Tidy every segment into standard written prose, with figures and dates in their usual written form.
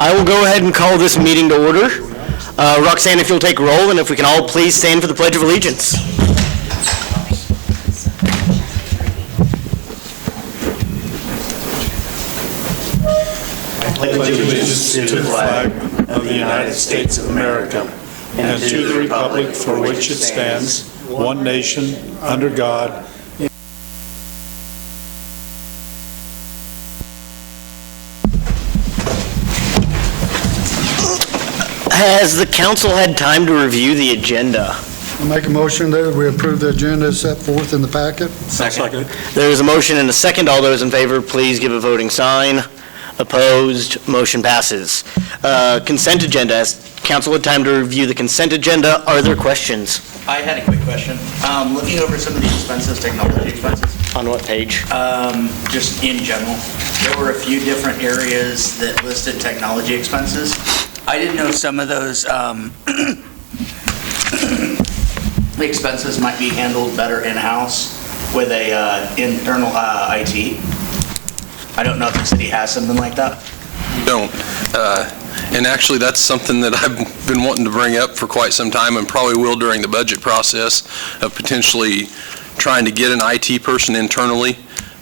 I will go ahead and call this meeting to order. Roxanne, if you'll take roll, and if we can all please stand for the Pledge of Allegiance. I pledge allegiance to the flag of the United States of America and to the republic for which it stands, one nation, under God. Has the council had time to review the agenda? I'll make a motion that we approve the agenda set forth in the packet. Second. There is a motion and a second. All those in favor, please give a voting sign. Opposed, motion passes. Consent agenda. Has council had time to review the consent agenda? Are there questions? I had a quick question. Looking over some of the expenses, technology expenses, On what page? just in general, there were a few different areas that listed technology expenses. I didn't know some of those expenses might be handled better in-house with a internal IT. I don't know if the city has something like that. Don't. And actually, that's something that I've been wanting to bring up for quite some time and probably will during the budget process of potentially trying to get an IT person internally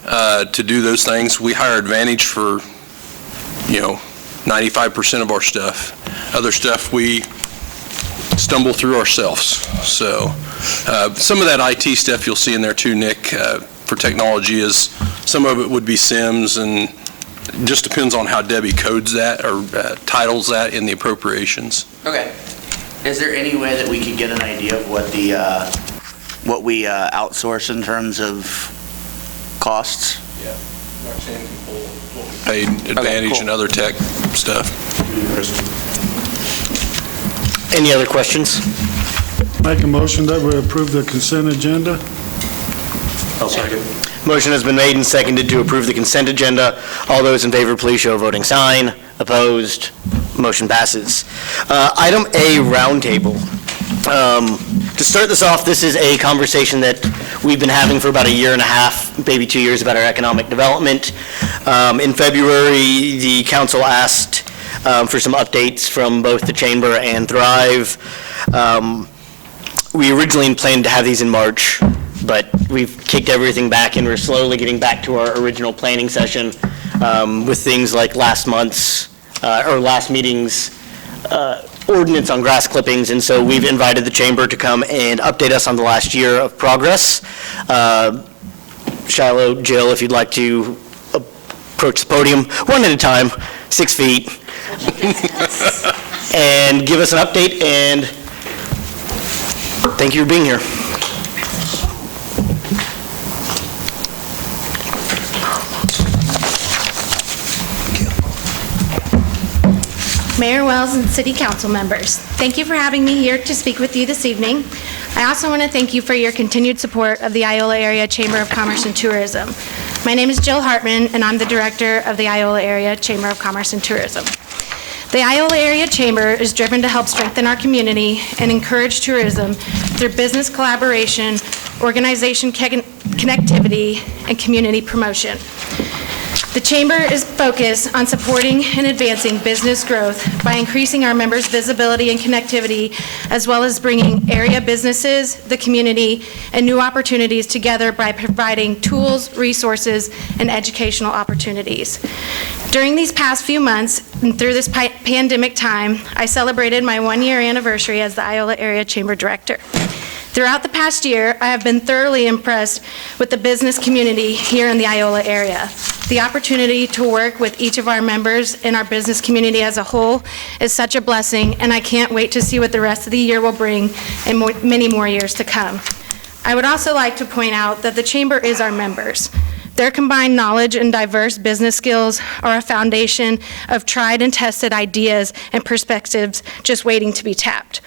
to do those things. We hire Advantage for, 95% of our stuff. Other stuff we stumble through ourselves. So some of that IT stuff you'll see in there too, Nick, for technology is some of it would be SIMs, and it just depends on how Debbie codes that or titles that in the appropriations. Okay. Is there any way that we could get an idea of what the what we outsource in terms of costs? Yeah, Roxanne can pull what we paid Advantage cool. and other tech stuff. Any other questions? Make a motion that we approve the consent agenda. I'll second. Motion has been made and seconded to approve the consent agenda. All those in favor, please show a voting sign. Opposed, motion passes. Item A, roundtable. To start this off, this is a conversation that we've been having for about a year and a half, maybe 2 years, about our economic development. In February, the council asked for some updates from both the Chamber and Thrive. We originally planned to have these in March, but we've kicked everything back and we're slowly getting back to our original planning session with things like last meeting's ordinance on grass clippings, and so we've invited the Chamber to come and update us on the last year of progress. Shiloh, Jill, if you'd like to approach the podium, one at a time, 6 feet, and give us an update, and thank you for being here. Mayor Wells and City Council members, thank you for having me here to speak with you this evening. I also want to thank you for your continued support of the Iola Area Chamber of Commerce and Tourism. My name is Jill Hartman, and I'm the director of the Iola Area Chamber of Commerce and Tourism. The Iola Area Chamber is driven to help strengthen our community and encourage tourism through business collaboration, organization connectivity, and community promotion. The Chamber is focused on supporting and advancing business growth by increasing our members' visibility and connectivity, as well as bringing area businesses, the community, and new opportunities together by providing tools, resources, and educational opportunities. During these past few months, and through this pandemic time, I celebrated my 1-year anniversary as the Iola Area Chamber Director. Throughout the past year, I have been thoroughly impressed with the business community here in the Iola area. The opportunity to work with each of our members and our business community as a whole is such a blessing, and I can't wait to see what the rest of the year will bring and many more years to come. I would also like to point out that the Chamber is our members. Their combined knowledge and diverse business skills are a foundation of tried and tested ideas and perspectives just waiting to be tapped.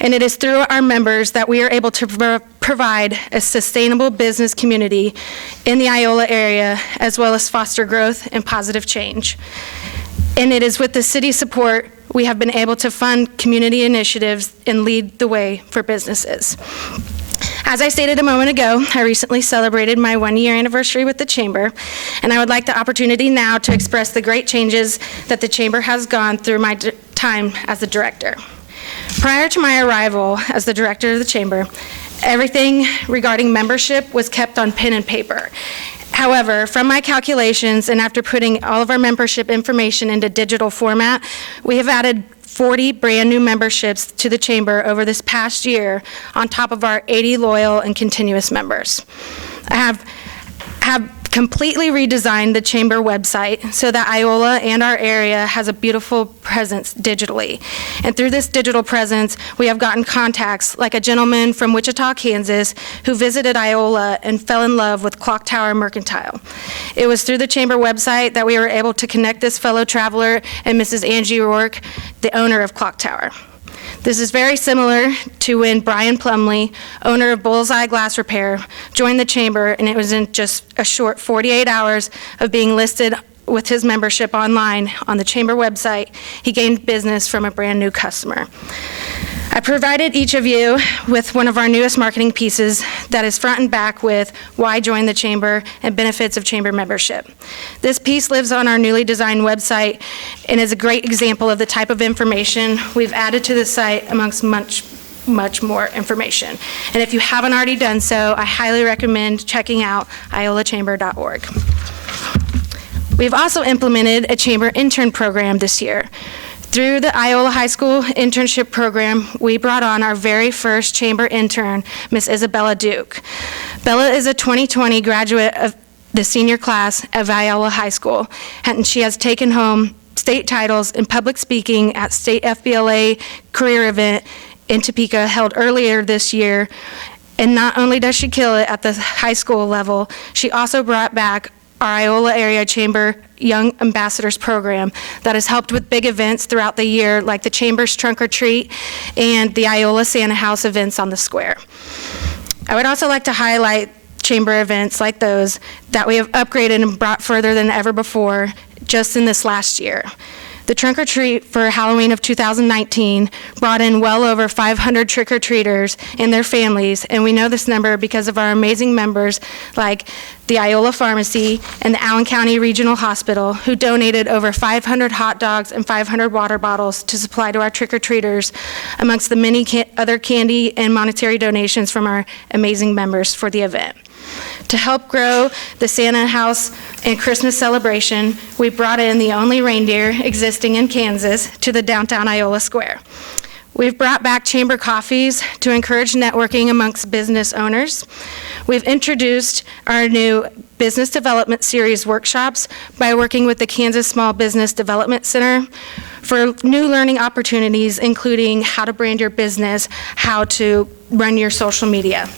And it is through our members that we are able to provide a sustainable business community in the Iola area, as well as foster growth and positive change. And it is with the city's support we have been able to fund community initiatives and lead the way for businesses. As I stated a moment ago, I recently celebrated my 1-year anniversary with the Chamber, and I would like the opportunity now to express the great changes that the Chamber has gone through my time as the director. Prior to my arrival as the director of the Chamber, everything regarding membership was kept on pen and paper. However, from my calculations and after putting all of our membership information into digital format, we have added 40 brand-new memberships to the Chamber over this past year on top of our 80 loyal and continuous members. I have completely redesigned the Chamber website so that Iola and our area has a beautiful presence digitally. And through this digital presence, we have gotten contacts like a gentleman from Wichita, Kansas, who visited Iola and fell in love with Clock Tower Mercantile. It was through the Chamber website that we were able to connect this fellow traveler and Mrs. Angie Rourke, the owner of Clock Tower. This is very similar to when Brian Plumley, owner of Bullseye Glass Repair, joined the Chamber, and it was in just a short 48 hours of being listed with his membership online on the Chamber website, he gained business from a brand new customer. I provided each of you with one of our newest marketing pieces that is front and back with why join the Chamber and benefits of Chamber membership. This piece lives on our newly designed website and is a great example of the type of information we've added to the site amongst much more information. And if you haven't already done so, I highly recommend checking out iolachamber.org. We've also implemented a Chamber intern program this year. Through the Iola High School internship program, we brought on our very first Chamber intern, Miss Isabella Duke. Bella is a 2020 graduate of the senior class of Iola High School, and she has taken home state titles in public speaking at State FBLA career event in Topeka held earlier this year. And not only does she kill it at the high school level, she also brought back our Iola Area Chamber Young Ambassadors Program that has helped with big events throughout the year, like the Chamber's Trunk or Treat and the Iola Santa House events on the square. I would also like to highlight Chamber events like those that we have upgraded and brought further than ever before just in this last year. The Trunk or Treat for Halloween of 2019 brought in well over 500 trick-or-treaters and their families, and we know this number because of our amazing members like the Iola Pharmacy and the Allen County Regional Hospital, who donated over 500 hot dogs and 500 water bottles to supply to our trick-or-treaters, amongst the many other candy and monetary donations from our amazing members for the event. To help grow the Santa House and Christmas celebration, we brought in the only reindeer existing in Kansas to the downtown Iola Square. We've brought back Chamber coffees to encourage networking amongst business owners. We've introduced our new Business Development Series workshops by working with the Kansas Small Business Development Center for new learning opportunities, including how to brand your business, how to run your social media.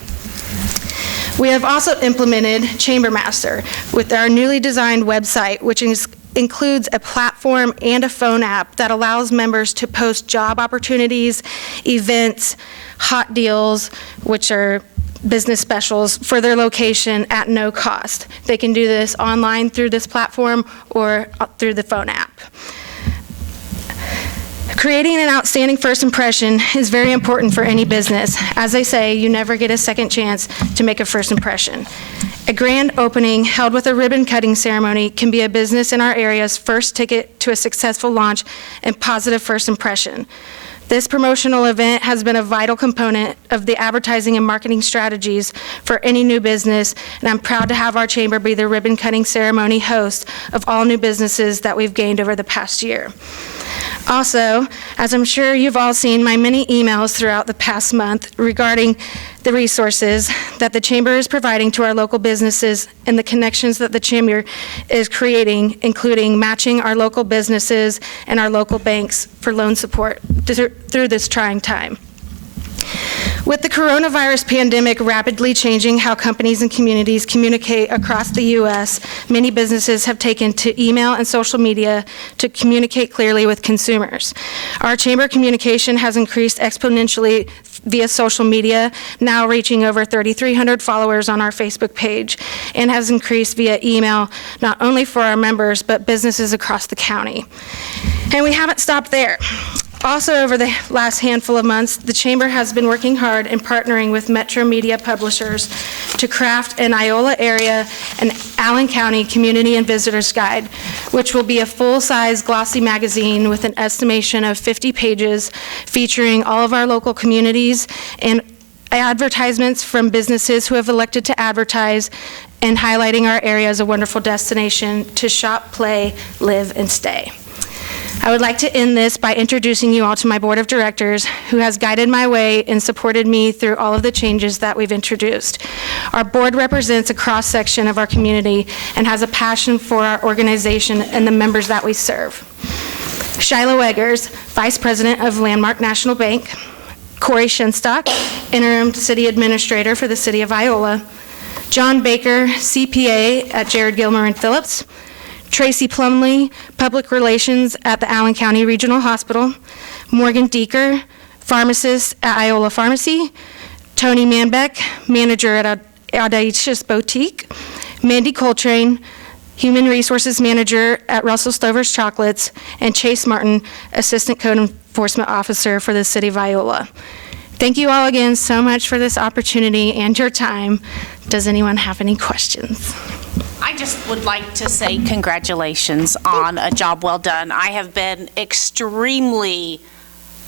We have also implemented Chamber Master with our newly designed website, which includes a platform and a phone app that allows members to post job opportunities, events, hot deals, which are business specials for their location at no cost. They can do this online through this platform or through the phone app. Creating an outstanding first impression is very important for any business. As I say, you never get a second chance to make a first impression. A grand opening held with a ribbon cutting ceremony can be a business in our area's first ticket to a successful launch and positive first impression. This promotional event has been a vital component of the advertising and marketing strategies for any new business, and I'm proud to have our chamber be the ribbon cutting ceremony host of all new businesses that we've gained over the past year. Also, as I'm sure you've all seen my many emails throughout the past month regarding the resources that the Chamber is providing to our local businesses and the connections that the Chamber is creating, including matching our local businesses and our local banks for loan support through this trying time. With the coronavirus pandemic rapidly changing how companies and communities communicate across the U.S., many businesses have taken to email and social media to communicate clearly with consumers. Our Chamber communication has increased exponentially via social media, now reaching over 3,300 followers on our Facebook page, and has increased via email, not only for our members, but businesses across the county. And we haven't stopped there. Also, over the last handful of months, the Chamber has been working hard in partnering with Metro Media Publishers to craft an Iola area and Allen County Community and Visitors Guide, which will be a full-size glossy magazine with an estimation of 50 pages featuring all of our local communities and advertisements from businesses who have elected to advertise and highlighting our area as a wonderful destination to shop, play, live, and stay. I would like to end this by introducing you all to my board of directors, who has guided my way and supported me through all of the changes that we've introduced. Our board represents a cross-section of our community and has a passion for our organization and the members that we serve. Shiloh Eggers, Vice President of Landmark National Bank. Corey Shinstock, Interim City Administrator for the City of Iola. John Baker, CPA at Jared Gilmer and Phillips. Tracy Plumley, Public Relations at the Allen County Regional Hospital. Morgan Deeker, Pharmacist at Iola Pharmacy. Tony Manbeck, Manager at Audacious Boutique. Mandy Coltrane, Human Resources Manager at Russell Stover's Chocolates. And Chase Martin, Assistant Code Enforcement Officer for the City of Iola. Thank you all again so much for this opportunity and your time. Does anyone have any questions? I just would like to say congratulations on a job well done. I have been extremely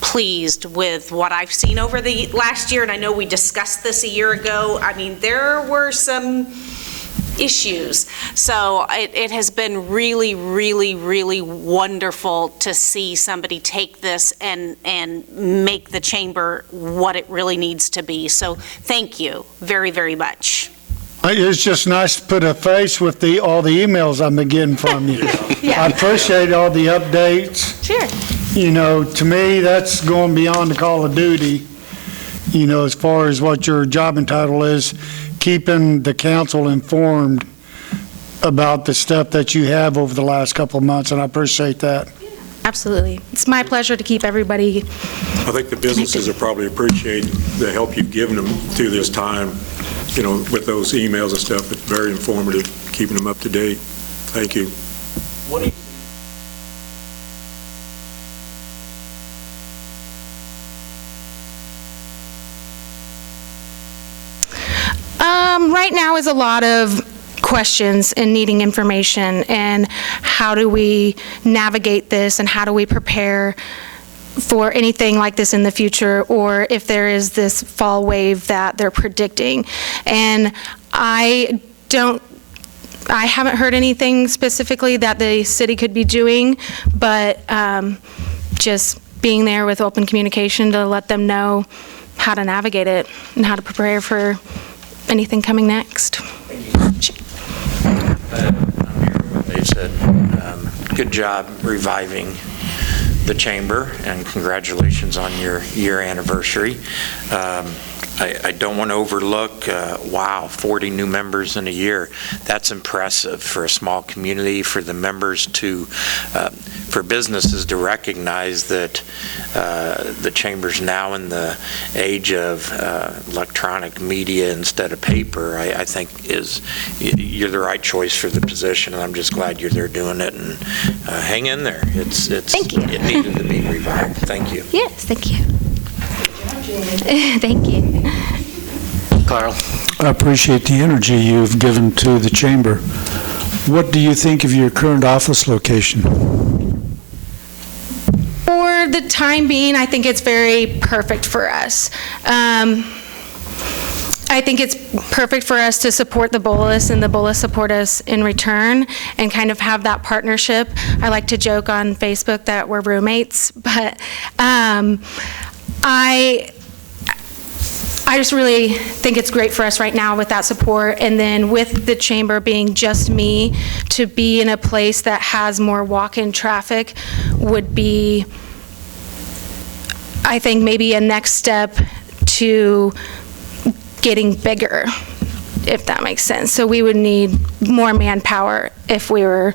pleased with what I've seen over the last year, and I know we discussed this a year ago. I mean, there were some issues. So it has been really, really, really wonderful to see somebody take this and make the chamber what it really needs to be. So thank you very, very much. It's just nice to put a face with all the emails I've been getting from you. Yeah. I appreciate all the updates. Sure. You know, to me, that's going beyond the call of duty, you know, as far as what your job and title is, keeping the council informed about the stuff that you have over the last couple of months, and I appreciate that. Absolutely. It's my pleasure to keep everybody. I think the businesses will probably appreciate the help you've given them through this time, you know, with those emails and stuff. It's very informative, keeping them up to date. Thank you. What do you Right now is a lot of questions and needing information, and how do we navigate this, and how do we prepare for anything like this in the future, or if there is this fall wave that they're predicting. And I haven't heard anything specifically that the city could be doing, but just being there with open communication to let them know how to navigate it and how to prepare for anything coming next. I'm here with what they said. Good job reviving the chamber, and congratulations on your year anniversary. I don't want to overlook, wow, 40 new members in a year. That's impressive for a small community, for the members to, for businesses to recognize that the chamber's now in the age of electronic media instead of paper. I think you're the right choice for the position, and I'm just glad you're there doing it, and hang in there. Thank you. It needed to be revived. Thank you. Yes, thank you. Thank you. Carl? I appreciate the energy you've given to the chamber. What do you think of your current office location? For the time being, I think it's very perfect for us. I think it's perfect for us to support the Bolus, and the Bolus support us in return, and kind of have that partnership. I like to joke on Facebook that we're roommates, but I just really think it's great for us right now with that support, and then with the chamber being just me, to be in a place that has more walk-in traffic would be, I think, maybe a next step to getting bigger, if that makes sense. So we would need more manpower if we were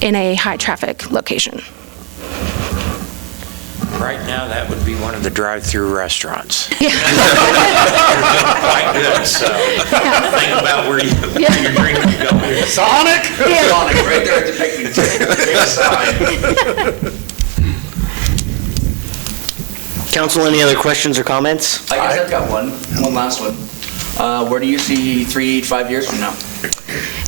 in a high-traffic location. Right now, that would be one of the drive-through restaurants. Yeah. Quite good, so think about where you're dreaming of going. Sonic? Yeah. Sonic, right there at the picnic table. Big sign. Council, any other questions or comments? I guess I've got one last one. Where do you see 3-5 years from now?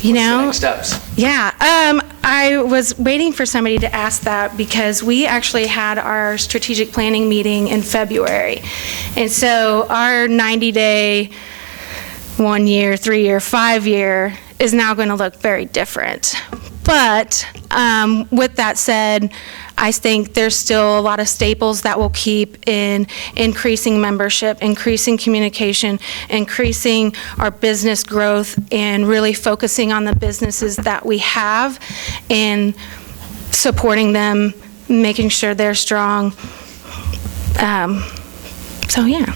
You know, What's the next steps? yeah, I was waiting for somebody to ask that because we actually had our strategic planning meeting in February. And so our 90-day, 1 year, 3 year, 5 year is now going to look very different. But with that said, I think there's still a lot of staples that will keep in increasing membership, increasing communication, increasing our business growth, and really focusing on the businesses that we have and supporting them, making sure they're strong. So, yeah.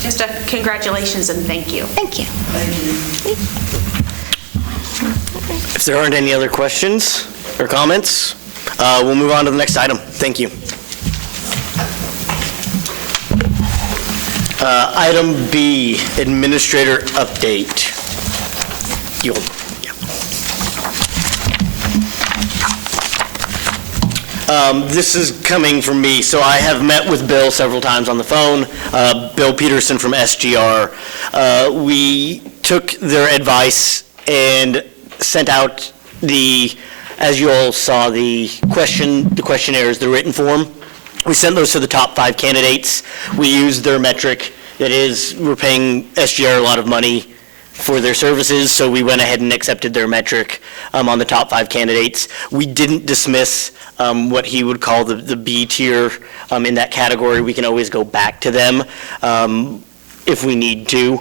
Just a congratulations and thank you. Thank you. If there aren't any other questions or comments, we'll move on to the next item. Thank you. Item B, Administrator Update. This is coming from me. So I have met with Bill several times on the phone, Bill Peterson from SGR. We took their advice and sent out as you all saw, the questionnaires, the written form. We sent those to the top 5 candidates. We used their metric. That is, we're paying SGR a lot of money for their services, so we went ahead and accepted their metric on the top 5 candidates. We didn't dismiss what he would call the B tier in that category. We can always go back to them if we need to.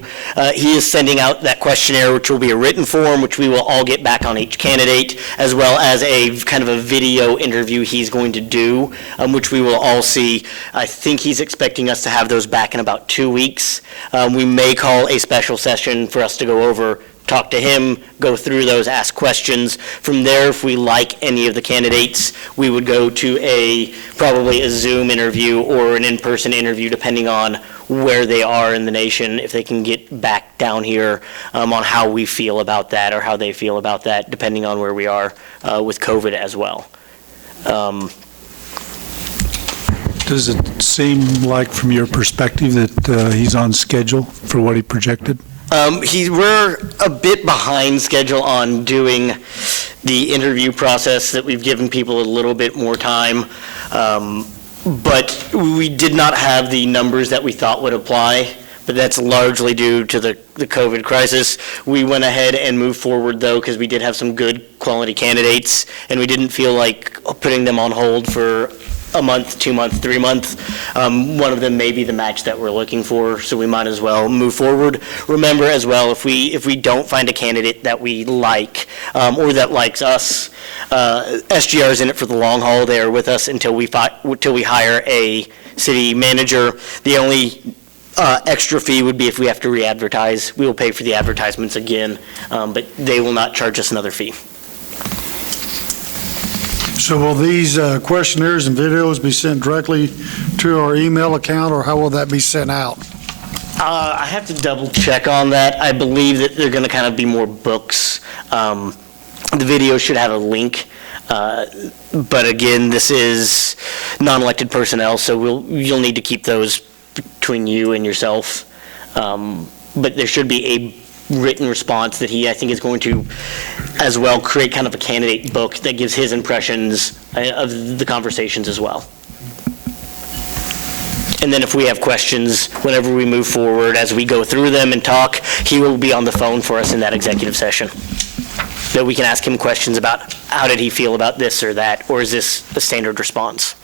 He is sending out that questionnaire, which will be a written form, which we will all get back on each candidate, as well as a kind of a video interview he's going to do, which we will all see. I think he's expecting us to have those back in about 2 weeks. We may call a special session for us to go over, talk to him, go through those, ask questions. From there, if we like any of the candidates, we would go to probably a Zoom interview or an in-person interview, depending on where they are in the nation, if they can get back down here, on how we feel about that or how they feel about that, depending on where we are with COVID as well. Does it seem like, from your perspective, that he's on schedule for what he projected? We're a bit behind schedule on doing the interview process, that we've given people a little bit more time. But we did not have the numbers that we thought would apply, but that's largely due to the COVID crisis. We went ahead and moved forward, though, because we did have some good quality candidates, and we didn't feel like putting them on hold for a month, 2 months, 3 months. One of them may be the match that we're looking for, so we might as well move forward. Remember as well, if we don't find a candidate that we like or that likes us, SGR is in it for the long haul. They are with us until we hire a city manager. The only extra fee would be if we have to re-advertise. We will pay for the advertisements again, but they will not charge us another fee. So will these questionnaires and videos be sent directly to our email account, or how will that be sent out? I have to double check on that. I believe that they're going to kind of be more books. The video should have a link, but again, this is non-elected personnel, so you'll need to keep those between you and yourself. But there should be a written response that I think is going to as well create kind of a candidate book that gives his impressions of the conversations as well. And then if we have questions, whenever we move forward, as we go through them and talk, he will be on the phone for us in that executive session. That we can ask him questions about how did he feel about this or that, or is this a standard response?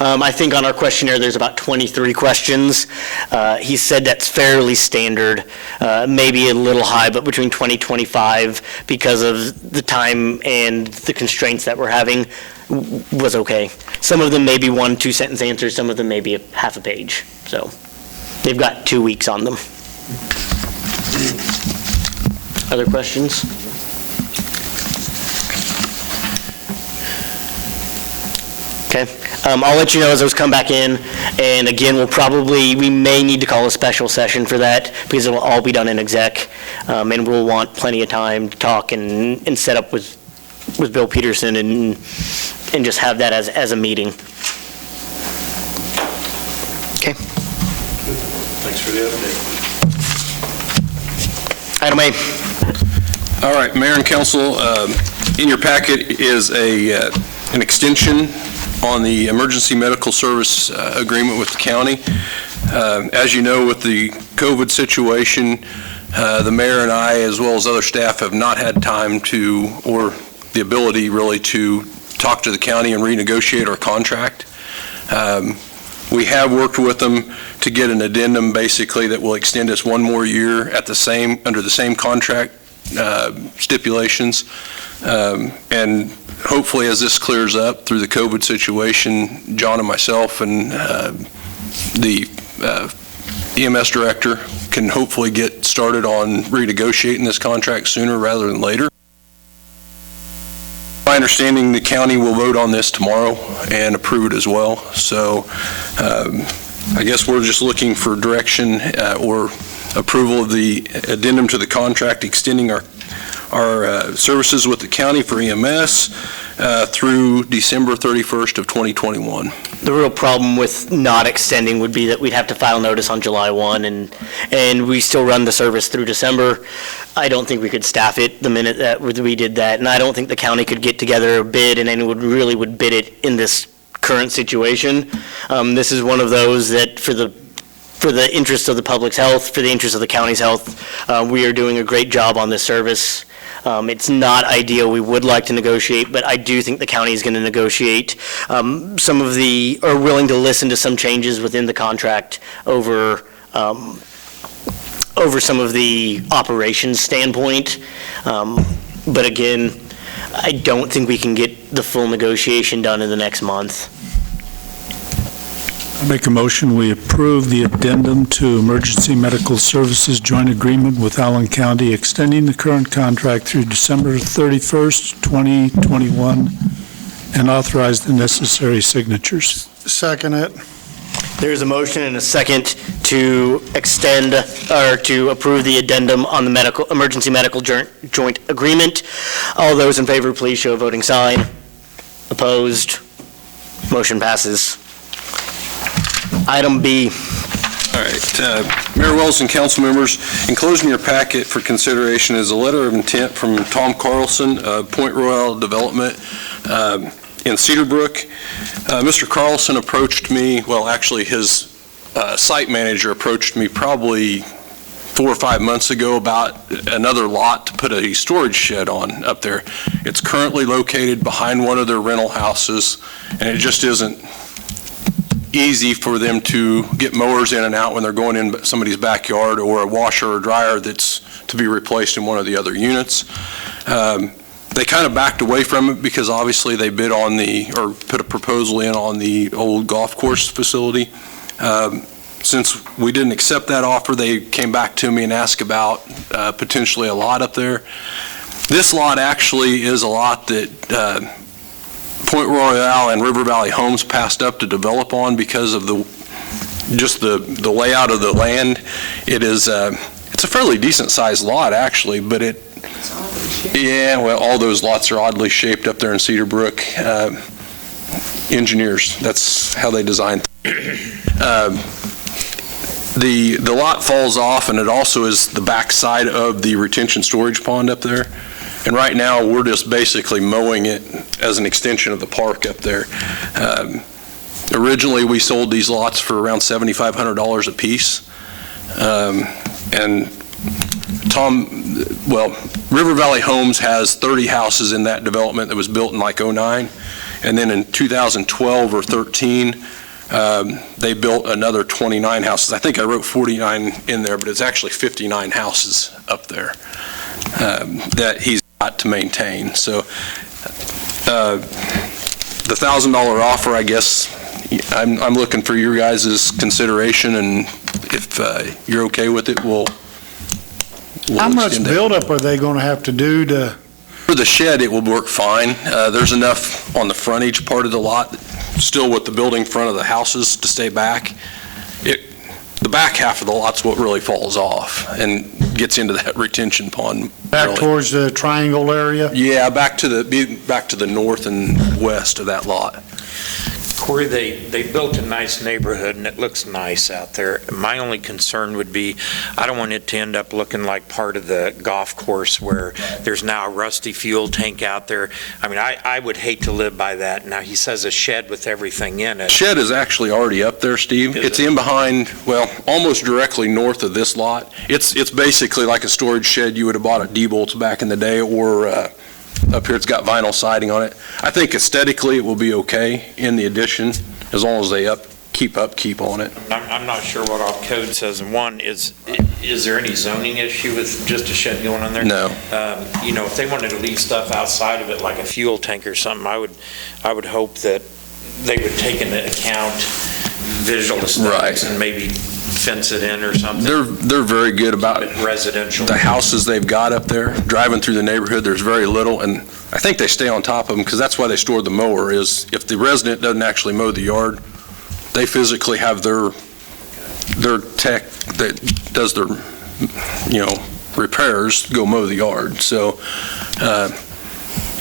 I think on our questionnaire there's about 23 questions. He said that's fairly standard, maybe a little high, but between 20, 25, because of the time and the constraints that we're having, was okay. Some of them may be 1-2 sentence answers, some of them may be half a page. So they've got 2 weeks on them. Other questions? Okay. I'll let you know as those come back in, and again, we may need to call a special session for that, because it will all be done in exec, and we'll want plenty of time to talk and set up with Bill Peterson and and just have that as a meeting. Okay. Thanks for the update. Item A. All right, Mayor and Council, in your packet is an extension on the emergency medical service agreement with the county. As you know, with the COVID situation, the mayor and I, as well as other staff, have not had time to, or the ability really, to talk to the county and renegotiate our contract. We have worked with them to get an addendum, basically, that will extend us one more year at under the same contract stipulations. And hopefully, as this clears up through the COVID situation, John and myself and the EMS director can hopefully get started on renegotiating this contract sooner rather than later. My understanding, the county will vote on this tomorrow and approve it as well. So I guess we're just looking for direction or approval of the addendum to the contract extending our services with the county for EMS through December 31st of 2021. The real problem with not extending would be that we'd have to file notice on July 1, and we still run the service through December. I don't think we could staff it the minute that we did that, and I don't think the county could get together a bid and anyone really would bid it in this current situation. This is one of those that for the interest of the public's health, for the interest of the county's health, we are doing a great job on this service. It's not ideal. We would like to negotiate, but I do think the county is going to negotiate are willing to listen to some changes within the contract over some of the operations standpoint. But again, I don't think we can get the full negotiation done in the next month. I make a motion, we approve the addendum to Emergency Medical Services Joint Agreement with Allen County, extending the current contract through December 31st, 2021, and authorize the necessary signatures. Second it. There's a motion and a second to extend or to approve the addendum on the emergency medical joint agreement. All those in favor, please show a voting sign. Opposed? Motion passes. Item B. All right, Mayor Wells and council members, enclosed in your packet for consideration is a letter of intent from Tom Carlson, Point Royale Development in Cedar Brook. Mr. Carlson approached me, well, actually his site manager approached me probably 4 or 5 months ago about another lot to put a storage shed on up there. It's currently located behind one of their rental houses, and it just isn't easy for them to get mowers in and out when they're going in somebody's backyard, or a washer or dryer that's to be replaced in one of the other units. They kind of backed away from it because obviously they bid on or put a proposal in on the old golf course facility. Since we didn't accept that offer, they came back to me and asked about potentially a lot up there. This lot actually is a lot that Point Royale and River Valley Homes passed up to develop on because of the layout of the land. It's a fairly decent sized lot actually, but all those lots are oddly shaped up there in Cedar Brook. Engineers, that's how they designed. The lot falls off, and it also is the back side of the retention storage pond up there. And right now, we're just basically mowing it as an extension of the park up there. Originally, we sold these lots for around $7,500 a piece. And River Valley Homes has 30 houses in that development that was built in like '09. And then in 2012 or 13, they built another 29 houses. I think I wrote 49 in there, but it's actually 59 houses up there that he's got to maintain. So the $1,000 offer, I guess, I'm looking for your guys' consideration, and if you're okay with it, we'll How much extend it. buildup are they going to have to do to? For the shed, it will work fine. There's enough on the frontage part of the lot, still with the building front of the houses to stay back. The back half of the lot's what really falls off, and gets into that retention pond. Back really. towards the triangle area? Yeah, back to the north and west of that lot. Corey, they built a nice neighborhood, and it looks nice out there. My only concern would be, I don't want it to end up looking like part of the golf course where there's now a rusty fuel tank out there. I mean, I would hate to live by that. Now, he says a shed with everything in it. Shed is actually already up there, Steve. Is It's it? in behind, well, almost directly north of this lot. It's basically like a storage shed you would have bought at D-Bolt's back in the day, or up here it's got vinyl siding on it. I think aesthetically it will be okay in the addition, as long as they keep upkeep on it. I'm not sure what our code says. And one, is there any zoning issue with just a shed going on there? No. If they wanted to leave stuff outside of it, like a fuel tank or something, I would hope that they would take into account visual aesthetics Right. and maybe fence it in or something. They're very good about Residential. the houses they've got up there. Driving through the neighborhood, there's very little, and I think they stay on top of them, because that's why they store the mower, is if the resident doesn't actually mow the yard, they physically have their tech that does their, repairs go mow the yard. So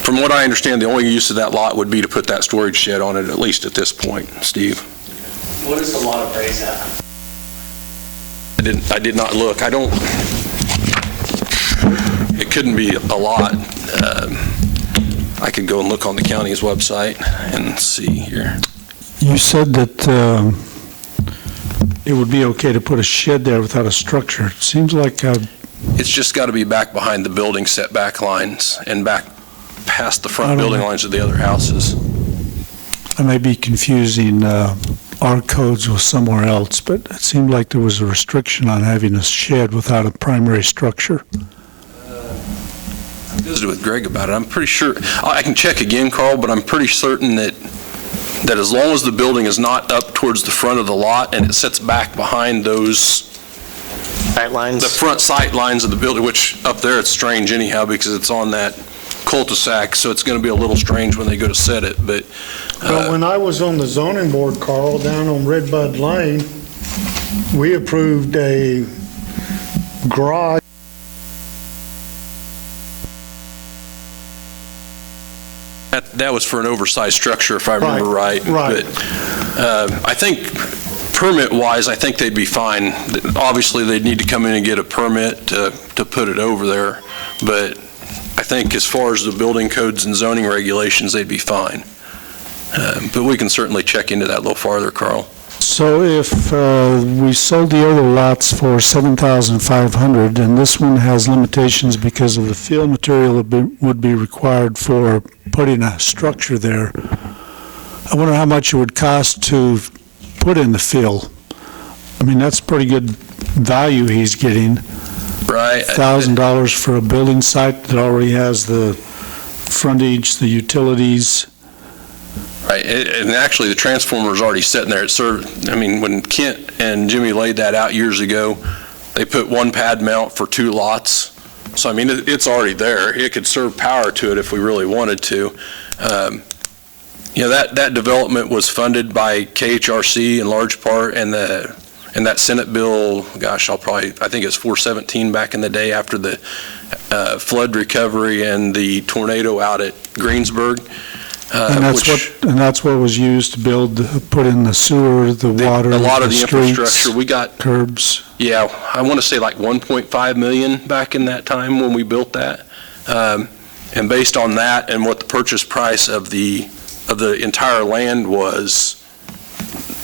from what I understand, the only use of that lot would be to put that storage shed on it, at least at this point, Steve. What is the lot appraised at? I did not look. It couldn't be a lot. I could go and look on the county's website and see here. You said that it would be okay to put a shed there without a structure. It seems like, It's just got to be back behind the building setback lines and back past the I front don't building know. lines of the other houses. I may be confusing our codes with somewhere else, but it seemed like there was a restriction on having a shed without a primary structure. I visited with Greg about it. I'm pretty sure, I can check again, Carl, but I'm pretty certain that as long as the building is not up towards the front of the lot and it sits back behind those, Sight lines? the front sight lines of the building, which up there it's strange anyhow because it's on that cul-de-sac, so it's going to be a little strange when they go to set it, but Well, when I was on the zoning board, Carl, down on Red Bud Lane, we approved a garage. that was for an oversized structure, if I remember right. Right. But I think permit-wise, I think they'd be fine. Obviously, they'd need to come in and get a permit to put it over there, but I think as far as the building codes and zoning regulations, they'd be fine. But we can certainly check into that a little farther, Carl. So if we sold the other lots for $7,500, and this one has limitations because of the fill material that would be required for putting a structure there, I wonder how much it would cost to put in the fill. I mean, that's pretty good value he's getting. Right. $1,000 for a building site that already has the frontage, the utilities. Right, and actually, the transformer's already sitting there. It served, I mean, when Kent and Jimmy laid that out years ago, they put one pad mount for 2 lots. So, I mean, it's already there. It could serve power to it if we really wanted to. That development was funded by KHRC in large part, and that Senate bill, gosh, I think it's 417 back in the day after the flood recovery and the tornado out at Greensburg. And that's what was used to put in the sewer, the water, a lot of the streets, infrastructure. We got, curbs. yeah, I want to say like 1.5 million back in that time when we built that. And based on that and what the purchase price of the entire land was,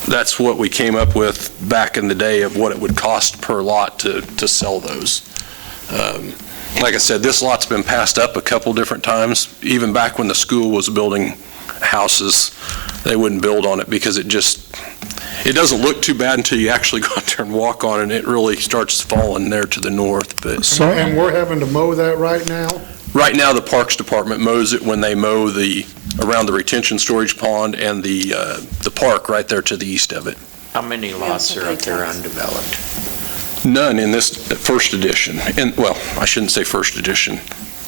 that's what we came up with back in the day of what it would cost per lot to sell those. Like I said, this lot's been passed up a couple different times. Even back when the school was building houses, they wouldn't build on it because it doesn't look too bad until you actually go out there and walk on it, and it really starts falling there to the north. But And we're having to mow that right now? right now, the Parks Department mows it when they mow around the retention storage pond and the park right there to the east of it. How many lots are out there undeveloped? None in this first edition. Well, I shouldn't say first edition.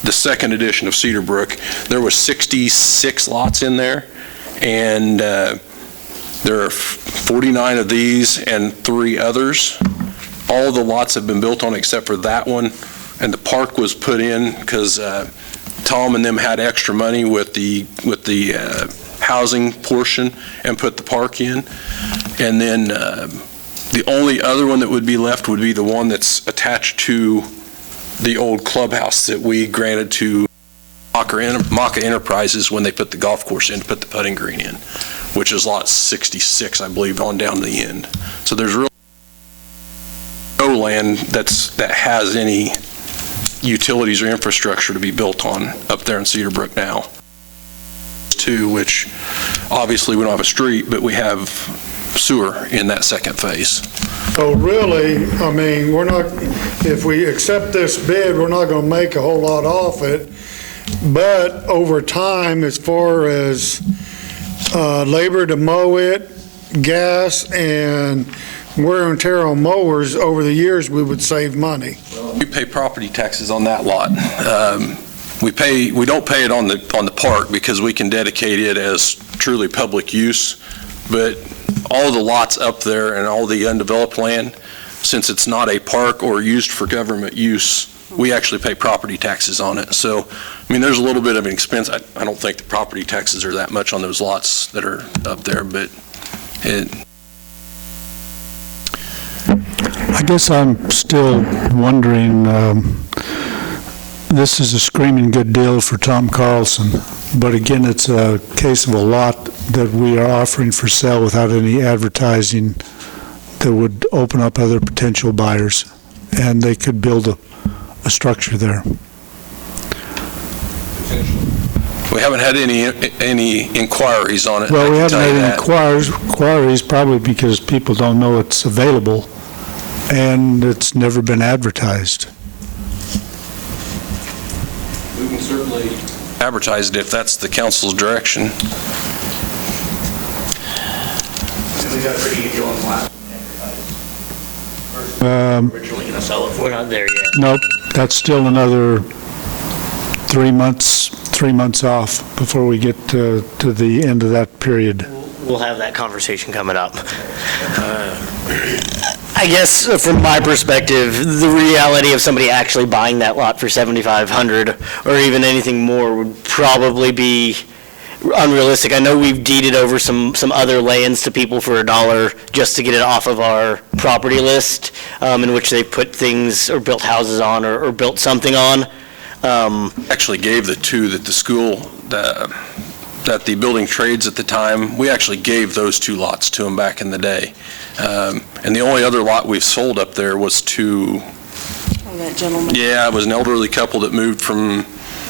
The second edition of Cedar Brook, there was 66 lots in there, and there are 49 of these and 3 others all the lots have been built on except for that one, and the park was put in because Tom and them had extra money with the housing portion and put the park in. And then the only other one that would be left would be the one that's attached to the old clubhouse that we granted to Maka Enterprises when they put the golf course in, to put the putting green in, which is lot 66, I believe, on down to the end. So there's really no land that has any utilities or infrastructure to be built on up there in Cedar Brook now. Too, which obviously we don't have a street, but we have sewer in that second phase. So really, I mean, we're not, if we accept this bid, we're not going to make a whole lot off it. But over time, as far as labor to mow it, gas, and wear and tear on mowers, over the years, we would save money. We pay property taxes on that lot. We don't pay it on the park because we can dedicate it as truly public use, but all the lots up there and all the undeveloped land, since it's not a park or used for government use, we actually pay property taxes on it. So, I mean, there's a little bit of an expense. I don't think the property taxes are that much on those lots that are up there, but I guess I'm still wondering, this is a screaming good deal for Tom Carlson, but again, it's a case of a lot that we are offering for sale without any advertising that would open up other potential buyers, and they could build a structure there. we haven't had any inquiries on it. Well, we I can haven't tell had you any that. inquiries probably because people don't know it's available, and it's never been advertised. We can certainly advertise it if that's the council's direction. We got a pretty good deal on the last. Originally going to sell it for. We're not there yet. Nope, that's still another 3 months off before we get to the end of that period. We'll have that conversation coming up. I guess from my perspective, the reality of somebody actually buying that lot for $7,500 or even anything more would probably be unrealistic. I know we've deeded over some other lands to people for $1 just to get it off of our property list, in which they put things or built houses on or built something on. Actually gave the two that the school, that the building trades at the time, we actually gave those 2 lots to them back in the day. And the only other lot we've sold up there was to, That gentleman. yeah, it was an elderly couple that moved from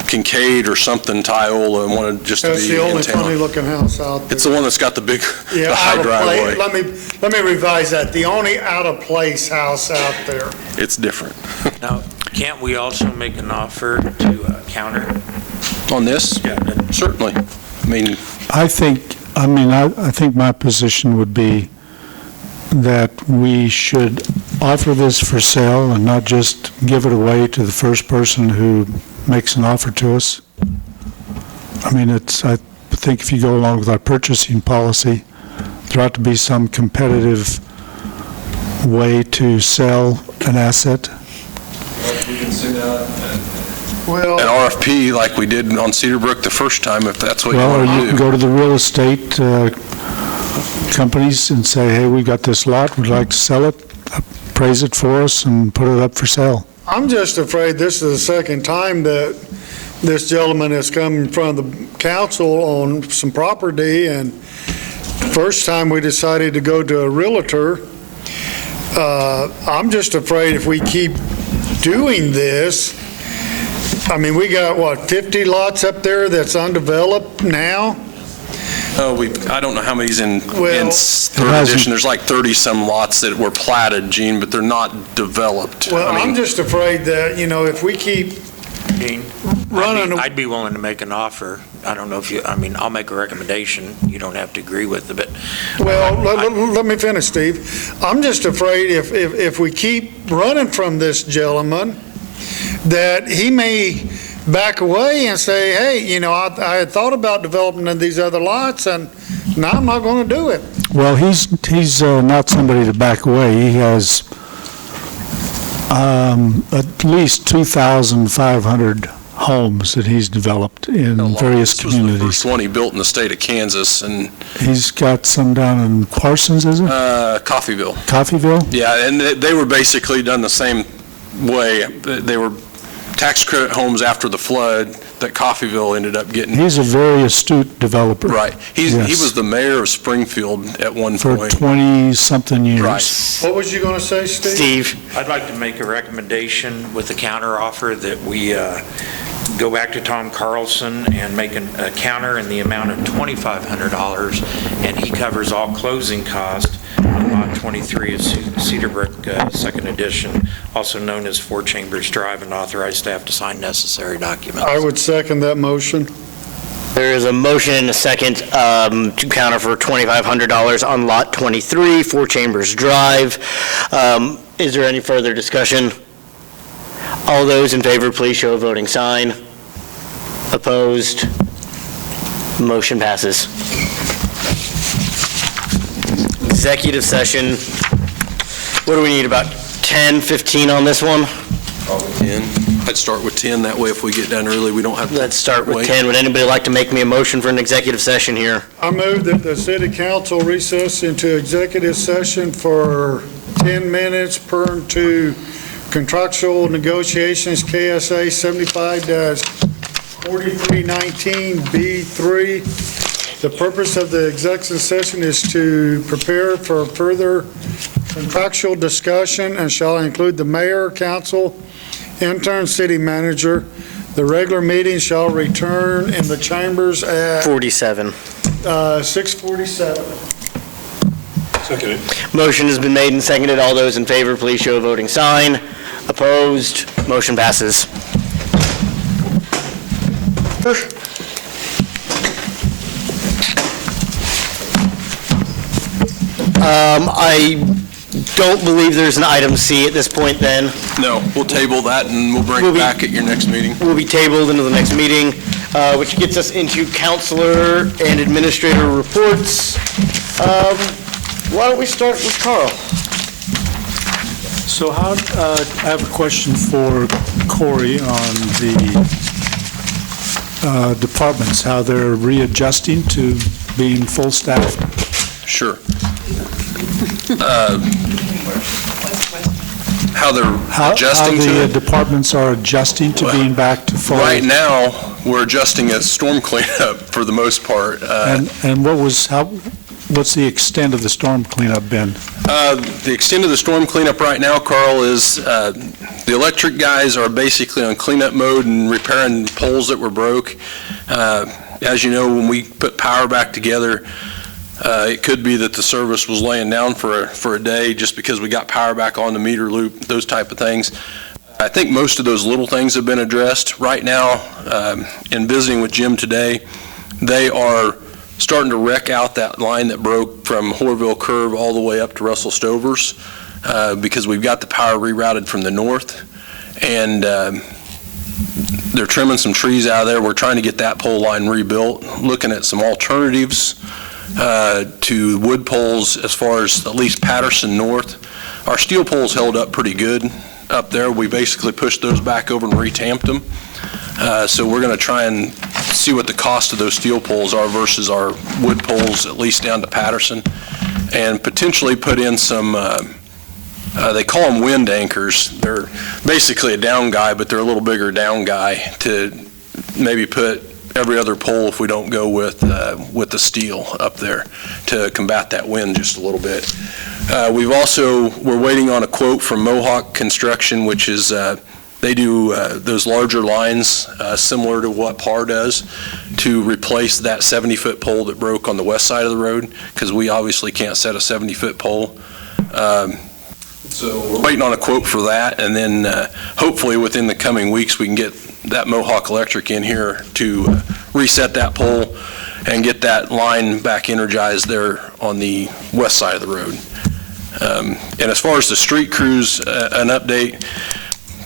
Kincaid or something to Iola and wanted just to That's be the in only town. funny-looking house out there. It's the one that's got the big, Yeah, the high out of place. driveway. Let me revise that. The only out-of-place house out there. It's different. Now, can't we also make an offer to counter? On this? Yeah. Certainly. I mean, I think my position would be that we should offer this for sale and not just give it away to the first person who makes an offer to us. I mean, I think if you go along with our purchasing policy, there ought to be some competitive way to sell an asset. we can send out Well, an RFP like we did on Cedar Brook the first time, if that's what you Well, or want you to can do. go to the real estate companies and say, hey, we've got this lot, we'd like to sell it, appraise it for us, and put it up for sale. I'm just afraid this is the second time that this gentleman has come in front of the council on some property, and first time we decided to go to a realtor. I'm just afraid if we keep doing this, I mean, we got, 50 lots up there that's undeveloped now? Oh, I don't know how many's in Well- third hasn't- edition. There's like 30-some lots that were platted, Gene, but they're not developed. Well, I mean, I'm just afraid that, if we keep Gene? running, I'd be willing to make an offer. I don't know if I'll make a recommendation. You don't have to agree with it, but well, let me finish, Steve. I'm just afraid if we keep running from this gentleman, that he may back away and say, hey, I had thought about developing these other lots, and now I'm not going to do it. Well, he's not somebody to back away. He has At least 2,500 homes that he's developed in various This was the communities. first one he built in the state of Kansas, and He's got some down in Parsons, is it? Coffeyville. Coffeyville? Yeah, and they were basically done the same way. They were tax credit homes after the flood that Coffeyville ended up getting. He's a very astute developer. Right. He Yes. was the mayor of Springfield at one For point. 20-something years. Right. What was you going to say, Steve? Steve? I'd like to make a recommendation with a counteroffer that we go back to Tom Carlson and make a counter in the amount of $2,500, and he covers all closing costs on Lot 23 of Cedarbrook, Second Edition, also known as Four Chambers Drive, and authorize staff to sign necessary documents. I would second that motion. There is a motion and a second to counter for $2,500 on Lot 23, Four Chambers Drive. Is there any further discussion? All those in favor, please show a voting sign. Opposed? Motion passes. Executive session. What do we need, about 10, 15 on this one? Probably 10. I'd start with 10, that way if we get done early, we don't have to Let's start with wait. 10. Would anybody like to make me a motion for an executive session here? I move that the city council recess into executive session for 10 minutes per to contractual negotiations, KSA 75-4319B3. The purpose of the executive session is to prepare for further contractual discussion and shall include the mayor, council, intern, city manager. The regular meeting shall return in the chambers at 47. 6:47. Second. Motion has been made and seconded. All those in favor, please show a voting sign. Opposed? Motion passes. I don't believe there's an item C at this point then. No, we'll table that and we'll bring it back at your next meeting. Will be tabled into the next meeting, which gets us into counselor and administrator reports. Why don't we start with Carl? So how, I have a question for Corey on the departments, how they're readjusting to being full staff. Sure. How they're adjusting How to the it? departments are adjusting to being back to full. Right now, we're adjusting a storm cleanup for the most part. And what's the extent of the storm cleanup been? The extent of the storm cleanup right now, Carl, is the electric guys are basically on cleanup mode and repairing poles that were broke. As you know, when we put power back together, it could be that the service was laying down for a day just because we got power back on the meter loop, those type of things. I think most of those little things have been addressed. Right now, in visiting with Jim today, they are starting to wreck out that line that broke from Horville Curve all the way up to Russell Stover's because we've got the power rerouted from the north, and they're trimming some trees out of there. We're trying to get that pole line rebuilt, looking at some alternatives to wood poles as far as at least Patterson North. Our steel poles held up pretty good up there. We basically pushed those back over and retamped them. So we're going to try and see what the cost of those steel poles are versus our wood poles, at least down to Patterson, and potentially put in some, they call them wind anchors. They're basically a down guy, but they're a little bigger down guy to maybe put every other pole if we don't go with the steel up there to combat that wind just a little bit. We're waiting on a quote from Mohawk Construction, which is, they do those larger lines similar to what PAR does to replace that 70-foot pole that broke on the west side of the road, because we obviously can't set a 70-foot pole. So we're waiting on a quote for that, and then hopefully within the coming weeks we can get that Mohawk Electric in here to reset that pole and get that line back energized there on the west side of the road. And as far as the street crews, an update,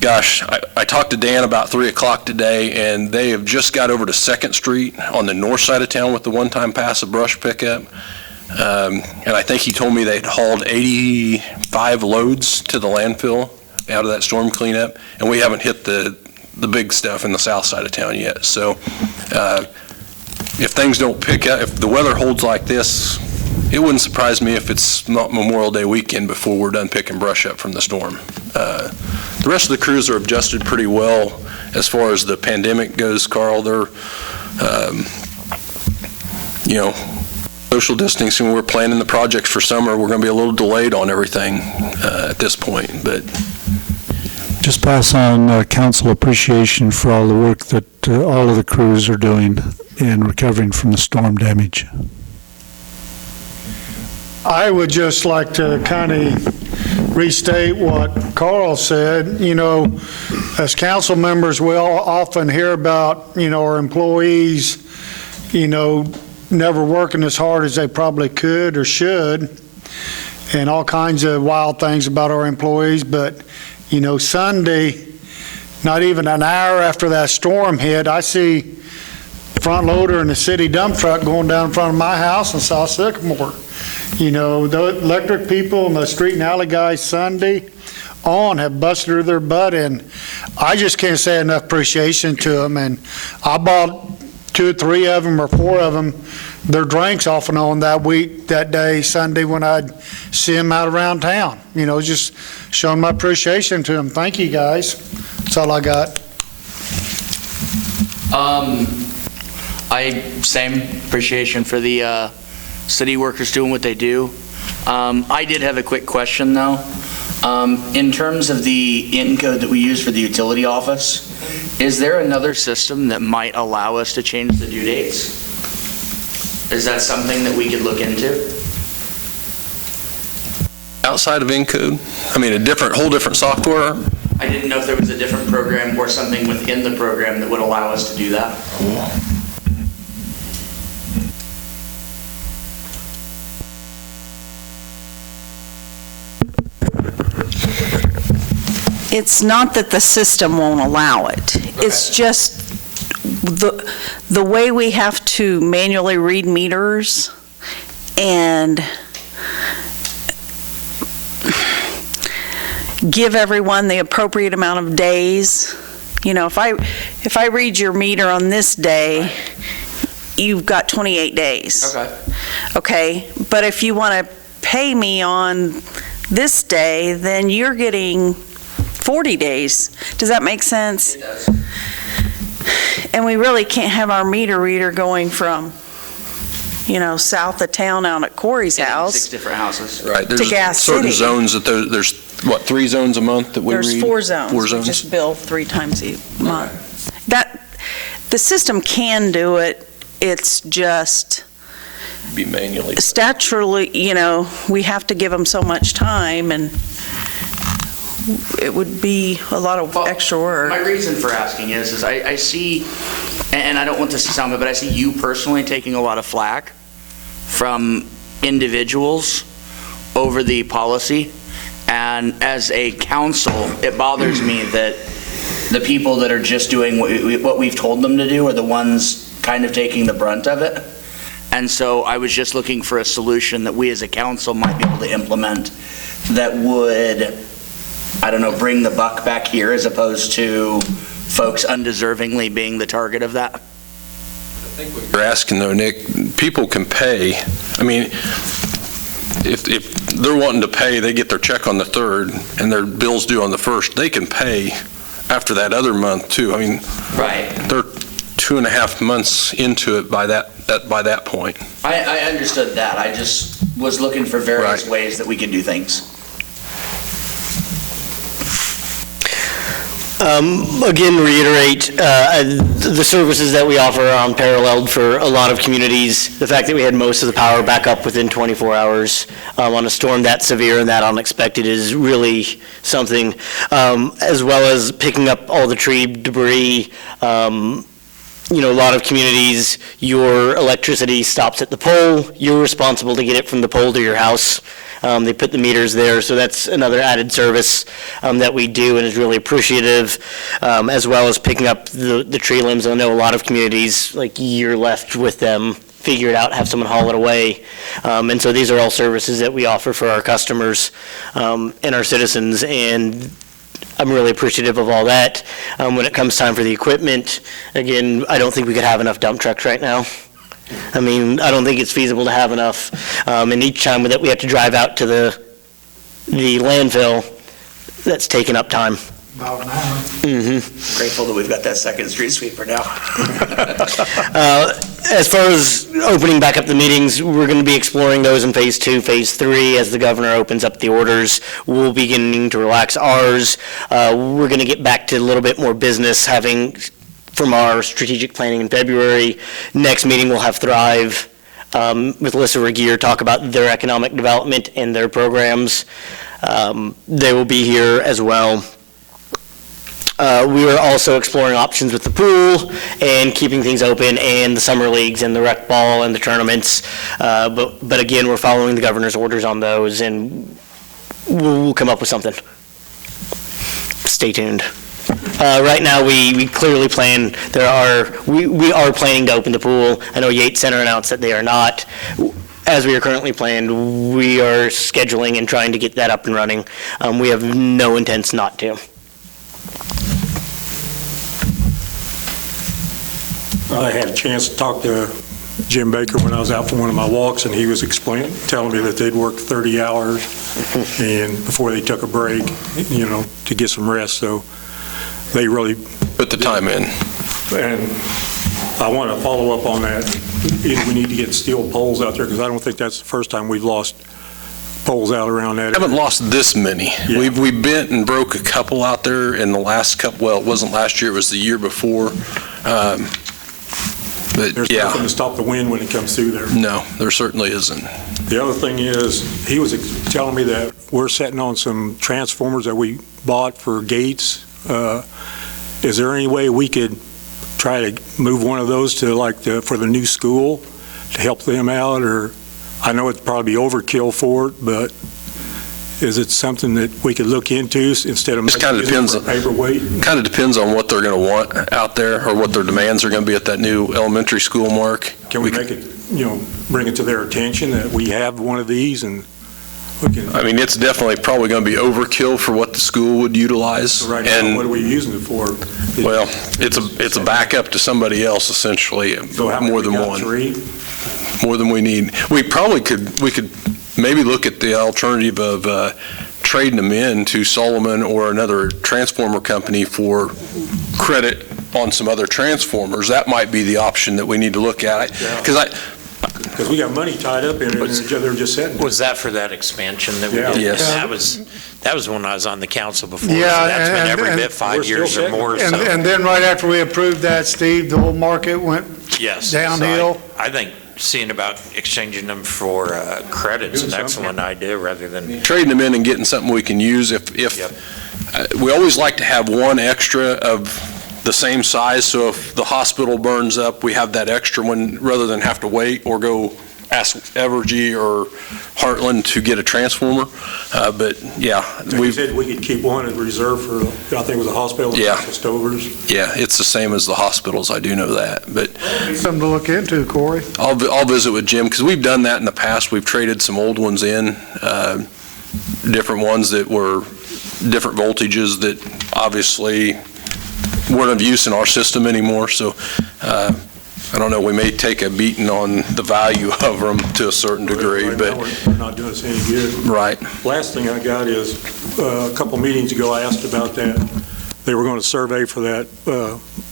gosh, I talked to Dan about 3 o'clock today, and they have just got over to 2nd Street on the north side of town with the one-time pass of brush pickup. And I think he told me they'd hauled 85 loads to the landfill out of that storm cleanup, and we haven't hit the big stuff in the south side of town yet. So if things don't pick up, if the weather holds like this, it wouldn't surprise me if it's not Memorial Day weekend before we're done picking brush up from the storm. The rest of the crews are adjusted pretty well as far as the pandemic goes, Carl. They're, social distancing. We're planning the projects for summer. We're going to be a little delayed on everything at this point, but Just pass on council appreciation for all the work that all of the crews are doing in recovering from the storm damage. I would just like to kind of restate what Carl said. As council members, we'll often hear about, our employees, never working as hard as they probably could or should, and all kinds of wild things about our employees. But, Sunday, not even an hour after that storm hit, I see front loader and the city dump truck going down in front of my house in South Sycamore. The electric people and the street and alley guys Sunday on have busted their butt in. I just can't say enough appreciation to them. And I bought 2 or 3 of them or 4 of them their drinks off and on that day, Sunday, when I'd see them out around town. Just showing my appreciation to them. Thank you, guys. That's all I got. Same appreciation for the city workers doing what they do. I did have a quick question, though. In terms of the in code that we use for the utility office, is there another system that might allow us to change the due dates? Is that something that we could look into? outside of Encode? I mean, whole different software? I didn't know if there was a different program or something within the program that would allow us to do that. It's not that the system won't allow it. It's just the way we have to manually read meters and give everyone the appropriate amount of days. You know, if I read your meter on this day, you've got 28 days. Okay, but if you want to pay me on this day, then you're getting 40 days. Does that make sense? It does. And we really can't have our meter reader going from, you know, south of town out at Corey's house. 6 different houses. Right. There's To Gas certain City. zones that there's, what, 3 zones a month that we read? There's 4 zones. 4 We zones? just bill 3 times a month. The system can do it. It's just Be manually. statutorily, you know, we have to give them so much time, and it would be a lot of extra work. My reason for asking is I see, and I don't want this to sound bad, but I see you personally taking a lot of flack from individuals over the policy. And as a council, it bothers me that the people that are just doing what we've told them to do are the ones kind of taking the brunt of it. And so I was just looking for a solution that we as a council might be able to implement that would, I don't know, bring the buck back here as opposed to folks undeservingly being the target of that. I think what you're asking though, Nick, people can pay. I mean, if they're wanting to pay, they get their check on the 3rd and their bill's due on the 1st, they can pay after that other month too. I mean, Right. they're 2.5 months into it by that point. I understood that. I just was looking for various Right. ways that we could do things. Again, reiterate, the services that we offer are unparalleled for a lot of communities. The fact that we had most of the power back up within 24 hours on a storm that severe and that unexpected is really something, as well as picking up all the tree debris. You know, a lot of communities, your electricity stops at the pole. You're responsible to get it from the pole to your house. They put the meters there, so that's another added service that we do and is really appreciative, as well as picking up the tree limbs. I know a lot of communities, like, you're left with them, figure it out, have someone haul it away. And so these are all services that we offer for our customers and our citizens. And I'm really appreciative of all that. When it comes time for the equipment, again, I don't think we could have enough dump trucks right now. I mean, I don't think it's feasible to have enough. And each time that we have to drive out to the landfill, that's taking up time. About an hour. Grateful that we've got that second street sweeper now. As far as opening back up the meetings, we're going to be exploring those in phase 2, phase 3. As the governor opens up the orders, we'll be beginning to relax ours. We're going to get back to a little bit more business, having from our strategic planning in February. Next meeting, we'll have Thrive with Alyssa Regier talk about their economic development and their programs. They will be here as well. We are also exploring options with the pool and keeping things open, and the summer leagues and the rec ball and the tournaments. But again, we're following the governor's orders on those, and we'll come up with something. Stay tuned. Right now, we clearly plan, we are planning to open the pool. I know Yates Center announced that they are not. As we are currently planned, we are scheduling and trying to get that up and running. We have no intents not to. I had a chance to talk to Jim Baker when I was out for one of my walks, and he was telling me that they'd worked 30 hours and before they took a break, to get some rest. So they really Put the time in. And I want to follow up on that. We need to get steel poles out there, because I don't think that's the first time we've lost poles out around that. I haven't lost this many. Yeah. We bent and broke a couple out there in the last couple, well, it wasn't last year, it was the year before. But There's yeah. nothing to stop the wind when it comes through there. No, there certainly isn't. The other thing is, he was telling me that we're sitting on some transformers that we bought for gates. Is there any way we could try to move one of those to for the new school to help them out? Or I know it'd probably be overkill for it, but is it something that we could look into instead of Just kind of depends on paperweight? Kind of depends on what they're going to want out there, or what their demands are going to be at that new elementary school, Mark. Can we make it, bring it to their attention that we have one of these, and we can? I mean, it's definitely probably going to be overkill for what the school would utilize. Right now, what are we using it for? Well, it's a backup to somebody else, essentially, So how many more than we got, one. 3? More than we need. We could maybe look at the alternative of trading them in to Solomon or another transformer company for credit on some other transformers. That might be the option that we need to look at. Because we got money tied up in it, and they're just sitting. Was that for that expansion that we Yeah. did? Yes. That was when I was on the council before. Yeah, So that's been and- every and- bit 5 We're still years or checking. more. And So and then right after we approved that, Steve, the whole market went yes. downhill. So I think seeing about exchanging them for credit's an Doing excellent idea rather than. Trading them in and getting something we can use. We always like to have one extra of the same size, so if the hospital burns up, we have that extra one rather than have to wait or go ask Evergy or Heartland to get a transformer. But yeah, We said we could keep one in reserve for, I think it was a hospital. Yeah. Stovers. yeah, it's the same as the hospitals. I do know that, but something to look into, Corey. I'll visit with Jim, because we've done that in the past. We've traded some old ones in, different ones that were different voltages that obviously weren't of use in our system anymore. So I don't know, we may take a beating on the value of them to a certain degree, Right but now, we're not doing us any good. right. Last thing I got is, a couple meetings ago, I asked about that. They were going to survey for that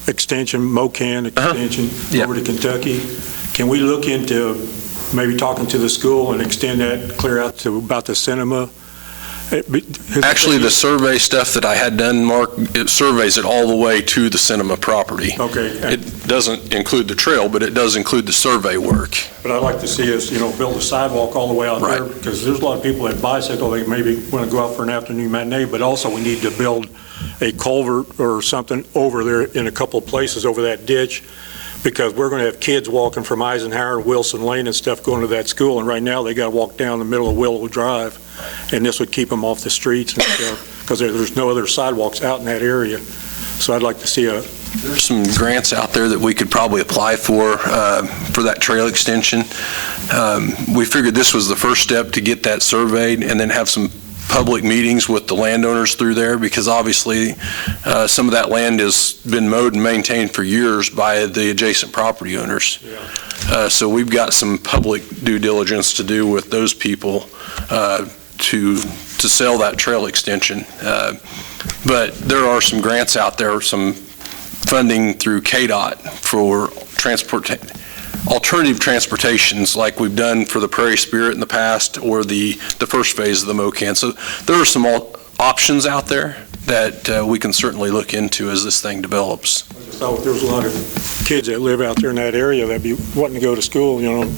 extension, MOCAN extension Yep. over to Kentucky. Can we look into maybe talking to the school and extend that clear out to about the cinema? Actually, the survey stuff that I had done, Mark, it surveys it all the way to the cinema property. Okay. It doesn't include the trail, but it does include the survey work. But I'd like to see us, build a sidewalk all the way out there, Right. because there's a lot of people that bicycle, they maybe want to go out for an afternoon matinee, but also we need to build a culvert or something over there in a couple of places over that ditch, because we're going to have kids walking from Eisenhower and Wilson Lane and stuff going to that school, and right now they got to walk down the middle of Willow Drive, and this would keep them off the streets and stuff, because there's no other sidewalks out in that area. So I'd like to see There's some grants out there that we could probably apply for that trail extension. We figured this was the first step to get that surveyed and then have some public meetings with the landowners through there, because obviously some of that land has been mowed and maintained for years by the adjacent property owners. So we've got some public due diligence to do with those people to sell that trail extension. But there are some grants out there, some funding through KDOT for alternative transportations, like we've done for the Prairie Spirit in the past, or the first phase of the MOCAN. So there are some options out there that we can certainly look into as this thing develops. So there's a lot of kids that live out there in that area that be wanting to go to school. You know,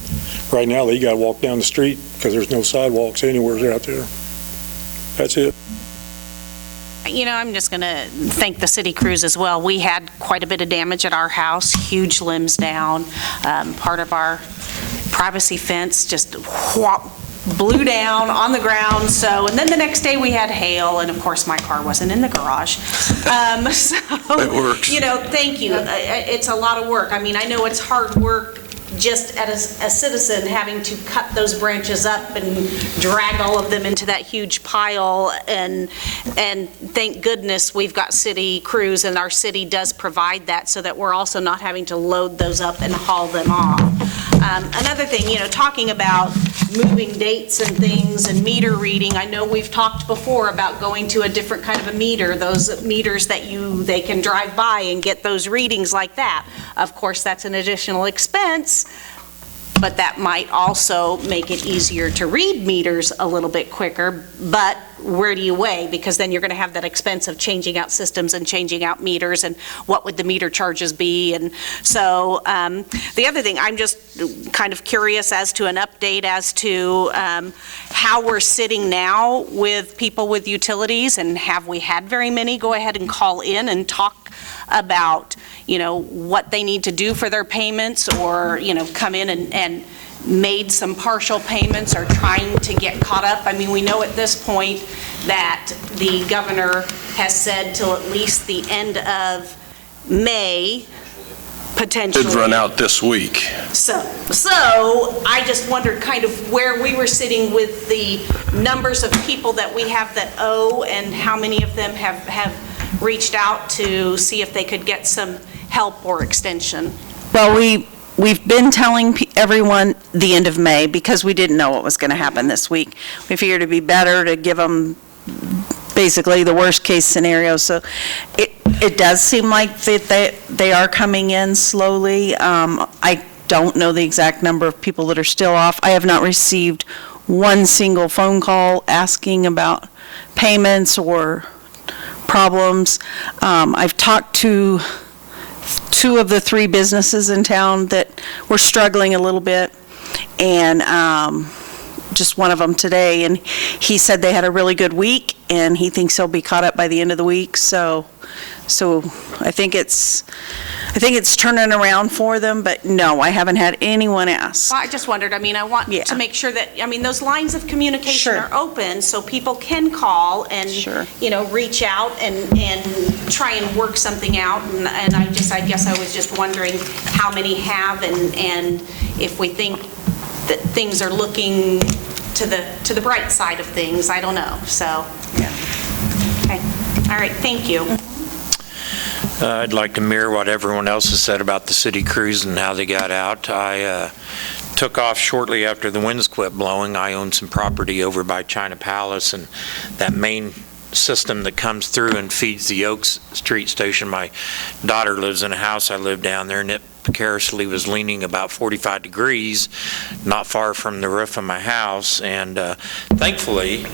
right now they got to walk down the street because there's no sidewalks anywhere out there. That's it. You know, I'm just going to thank the city crews as well. We had quite a bit of damage at our house, huge limbs down. Part of our privacy fence just blew down on the ground. So, and then the next day we had hail, and of course my car wasn't in the garage. It works. You know, thank you. It's a lot of work. I mean, I know it's hard work just as a citizen having to cut those branches up and drag all of them into that huge pile, and thank goodness we've got city crews, and our city does provide that so that we're also not having to load those up and haul them off. Another thing, you know, talking about moving dates and things and meter reading, I know we've talked before about going to a different kind of a meter, those meters that they can drive by and get those readings like that. Of course, that's an additional expense, but that might also make it easier to read meters a little bit quicker. But where do you weigh? Because then you're going to have that expense of changing out systems and changing out meters, and what would the meter charges be? And so the other thing, I'm just kind of curious as to an update as to how we're sitting now with people with utilities, and have we had very many go ahead and call in and talk about, you know, what they need to do for their payments, or, you know, come in and made some partial payments or trying to get caught up. I mean, we know at this point that the governor has said till at least the end of May, potentially. Did run out this week. So I just wondered kind of where we were sitting with the numbers of people that we have that owe, and how many of them have reached out to see if they could get some help or extension. Well, we've been telling everyone the end of May because we didn't know what was going to happen this week. We figured it'd be better to give them basically the worst case scenario. So it does seem like that they are coming in slowly. I don't know the exact number of people that are still off. I have not received one single phone call asking about payments or problems. I've talked to 2 of the 3 businesses in town that were struggling a little bit, and just one of them today, and he said they had a really good week, and he thinks he'll be caught up by the end of the week. So I think it's turning around for them, but no, I haven't had anyone ask. Well, I just wondered, I mean, I want to make sure that, I mean, those lines of communication are open so people can call and, you know, reach out and try and work something out. And I guess I was just wondering how many have, and if we think that things are looking to the bright side of things. I don't know. So, okay. All right. Thank you. I'd like to mirror what everyone else has said about the city crews and how they got out. I took off shortly after the winds quit blowing. I own some property over by China Palace, and that main system that comes through and feeds the Oaks Street station. My daughter lives in a house. I live down there, and it precariously was leaning about 45 degrees, not far from the roof of my house. And thankfully,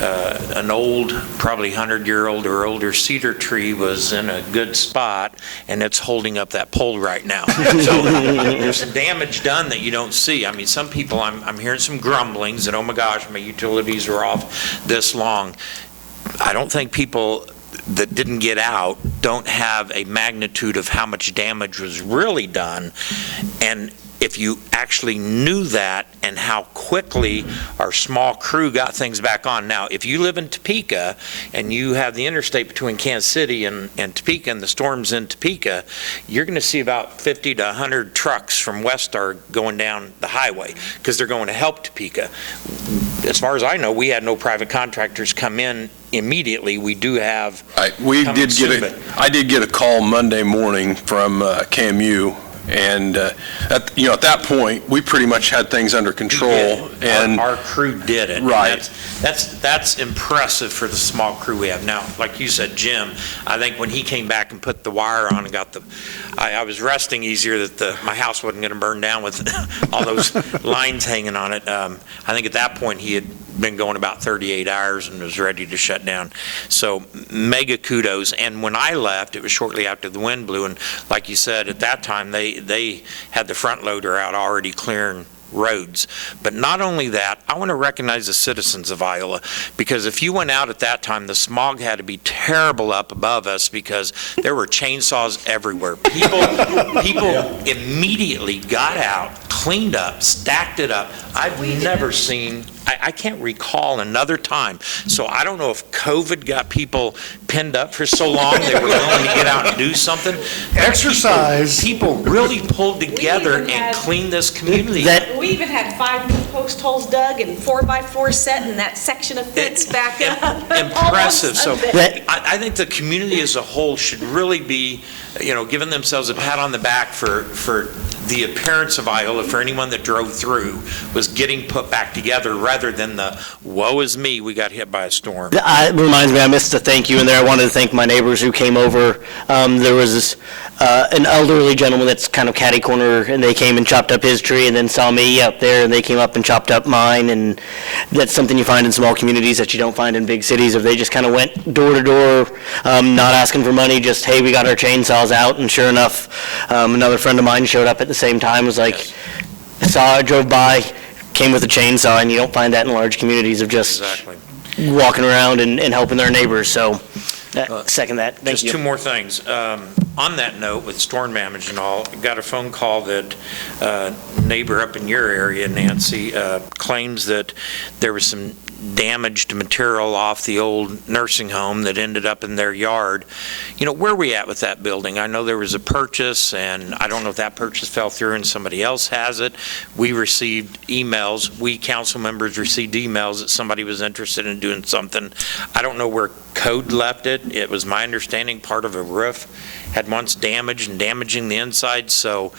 an old, probably 100-year-old or older cedar tree was in a good spot, and it's holding up that pole right now. So there's some damage done that you don't see. I mean, some people, I'm hearing some grumblings that, oh my gosh, my utilities are off this long. I don't think people that didn't get out don't have a magnitude of how much damage was really done. And if you actually knew that and how quickly our small crew got things back on. Now, if you live in Topeka and you have the interstate between Kansas City and Topeka and the storms in Topeka, you're going to see about 50 to 100 trucks from Westar going down the highway because they're going to help Topeka. As far as I know, we had no private contractors come in immediately. We do have. I did get a call Monday morning from KMU. And at that point, we pretty much had things under control. And our crew did it. Right. That's impressive for the small crew we have now. Like you said, Jim, I think when he came back and put the wire on and got I was resting easier that my house wasn't going to burn down with all those lines hanging on it. I think at that point he had been going about 38 hours and was ready to shut down. So mega kudos. And when I left, it was shortly after the wind blew. And like you said, at that time, they had the front loader out already clearing roads. But not only that, I want to recognize the citizens of Iola, because if you went out at that time, the smog had to be terrible up above us because there were chainsaws everywhere. People immediately got out, cleaned up, stacked it up. I've never seen, I can't recall another time. So I don't know if COVID got people pinned up for so long they were willing to get out and do something. Exercise. People really pulled together and cleaned this community. We even had 5 new post holes dug and 4x4 set in that section of fence back up. Impressive. So I think the community as a whole should really be, giving themselves a pat on the back for the appearance of Iola, for anyone that drove through, was getting put back together rather than the woe is me, we got hit by a storm. It reminds me, I missed a thank you in there. I wanted to thank my neighbors who came over. There was an elderly gentleman that's kind of catty corner, and they came and chopped up his tree and then saw me up there, and they came up and chopped up mine. And that's something you find in small communities that you don't find in big cities. If they just kind of went door to door, not asking for money, just, hey, we got our chainsaws out. And sure enough, another friend of mine showed up at the same time, was like, drove by, came with a chainsaw, and you don't find that in large communities of just walking around and helping their neighbors. So second that. Thank you. Just 2 more things. On that note, with storm damage and all, I got a phone call that a neighbor up in your area, Nancy, claims that there was some damaged material off the old nursing home that ended up in their yard. Where are we at with that building? I know there was a purchase, and I don't know if that purchase fell through and somebody else has it. We received emails, we council members received emails that somebody was interested in doing something. I don't know where code left it. It was my understanding part of a roof had once damaged and damaging the inside. So,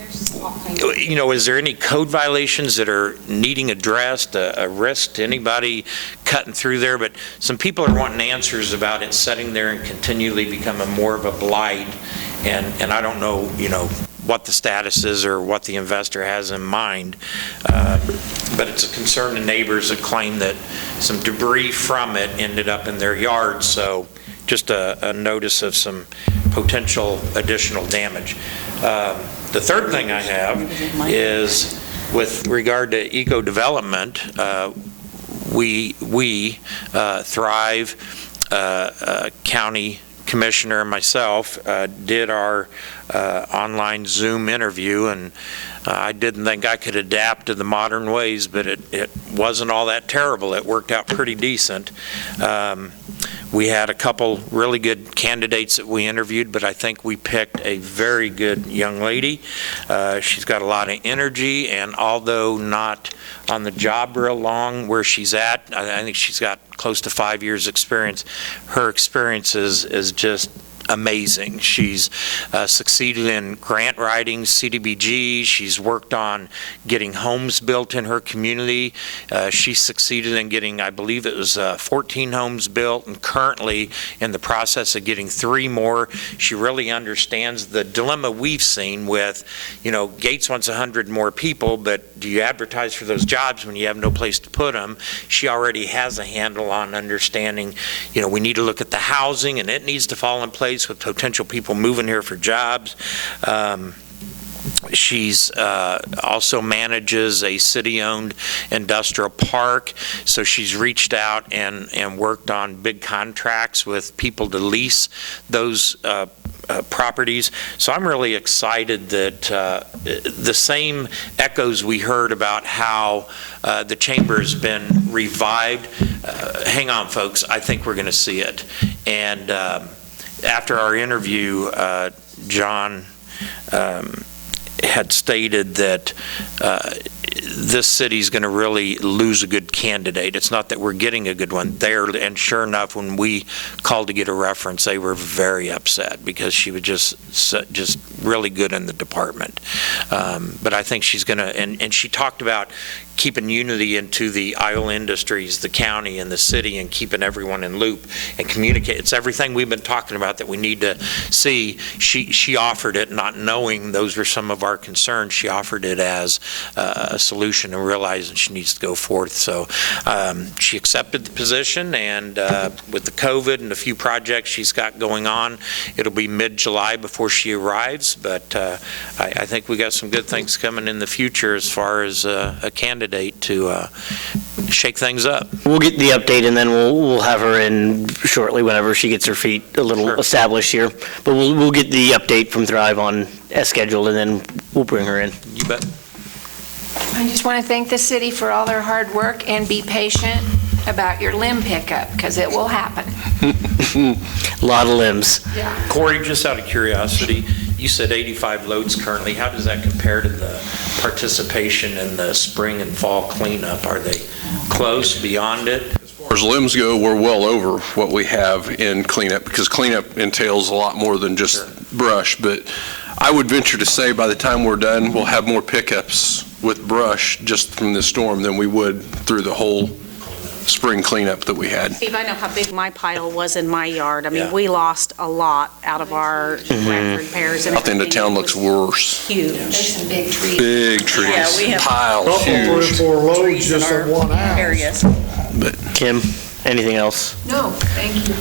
is there any code violations that are needing addressed, a risk to anybody cutting through there? But some people are wanting answers about it sitting there and continually becoming more of a blight. And I don't know, what the status is or what the investor has in mind. But it's a concern to neighbors that claim that some debris from it ended up in their yard. So just a notice of some potential additional damage. The third thing I have is with regard to eco-development. We Thrive County Commissioner and myself did our online Zoom interview, and I didn't think I could adapt to the modern ways, but it wasn't all that terrible. It worked out pretty decent. We had a couple really good candidates that we interviewed, but I think we picked a very good young lady. She's got a lot of energy, and although not on the job real long where she's at, I think she's got close to 5 years experience. Her experience is just amazing. She's succeeded in grant writing, CDBG. She's worked on getting homes built in her community. She succeeded in getting, I believe it was 14 homes built, and currently in the process of getting 3 more. She really understands the dilemma we've seen with, Gates wants 100 more people, but do you advertise for those jobs when you have no place to put them? She already has a handle on understanding, we need to look at the housing, and it needs to fall in place with potential people moving here for jobs. She's also manages a city-owned industrial park, so she's reached out and worked on big contracts with people to lease those properties. So I'm really excited that the same echoes we heard about how the chamber has been revived. Hang on, folks, I think we're going to see it. And after our interview, John had stated that this city's going to really lose a good candidate. It's not that we're getting a good one there, and sure enough, when we called to get a reference, they were very upset because she was just really good in the department. But I think she's going to, and she talked about keeping unity into the Iola industries, the county and the city, and keeping everyone in loop and communicate. It's everything we've been talking about that we need to see. She offered it, not knowing those were some of our concerns. She offered it as a solution and realizing she needs to go forth. So she accepted the position, and with the COVID and a few projects she's got going on, it'll be mid-July before she arrives. But I think we got some good things coming in the future as far as a candidate to shake things up. We'll get the update, and then we'll have her in shortly whenever she gets her feet a little established here. But we'll get the update from Thrive on as scheduled, and then we'll bring her in. You bet. I just want to thank the city for all their hard work, and be patient about your limb pickup, because it will happen. A lot of limbs. Yeah. Corey, just out of curiosity, you said 85 loads currently. How does that compare to the participation in the spring and fall cleanup? Are they close, beyond it? As far as limbs go, we're well over what we have in cleanup, because cleanup entails a lot more than just brush. But I would venture to say by the time we're done, we'll have more pickups with brush just from this storm than we would through the whole spring cleanup that we had. Steve, I know how big my pile was in my yard. I mean, Yeah. we lost a lot out of our repairs and Out in the everything. town It looks was worse. Huge. There's some big trees. Big trees, Yeah, we have piles, Couple, three, huge. 4 loads Trees in just our at one house. areas. Kim, anything else? No, thank you.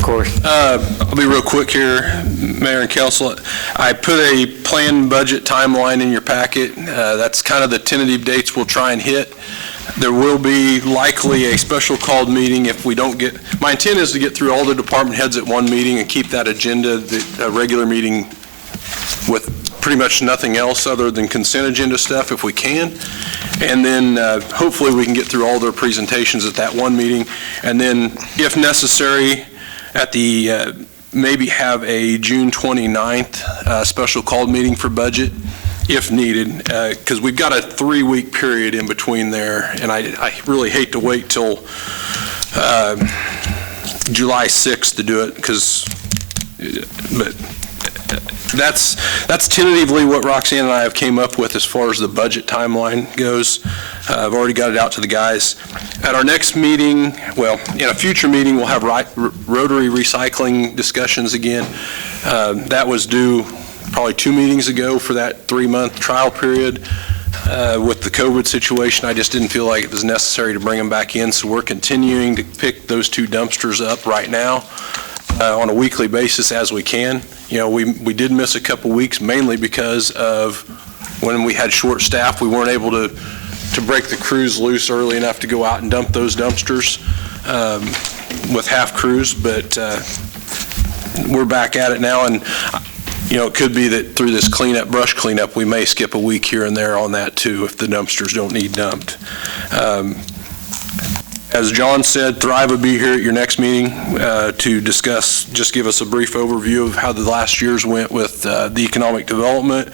Corey? I'll be real quick here, Mayor and Council. I put a planned budget timeline in your packet. That's kind of the tentative dates we'll try and hit. There will be likely a special called meeting if we don't get, my intent is to get through all the department heads at one meeting and keep that agenda, the regular meeting, with pretty much nothing else other than consent agenda stuff if we can. And then hopefully we can get through all their presentations at that one meeting. And then if necessary, at the, maybe have a June 29th special called meeting for budget if needed, because we've got a 3-week period in between there, and I really hate to wait till July 6th to do it, but that's tentatively what Roxanne and I have came up with as far as the budget timeline goes. I've already got it out to the guys. At our next meeting, well, in a future meeting, we'll have Rotary recycling discussions again. That was due probably 2 meetings ago for that 3-month trial period. With the COVID situation, I just didn't feel like it was necessary to bring them back in, so we're continuing to pick those 2 dumpsters up right now on a weekly basis as we can. You know, we did miss a couple weeks mainly because of when we had short staff, we weren't able to break the crews loose early enough to go out and dump those dumpsters with half crews, but we're back at it now, and you know, it could be that through this cleanup, brush cleanup, we may skip a week here and there on that too if the dumpsters don't need dumped. As John said, Thrive will be here at your next meeting to discuss, just give us a brief overview of how the last years went with the economic development.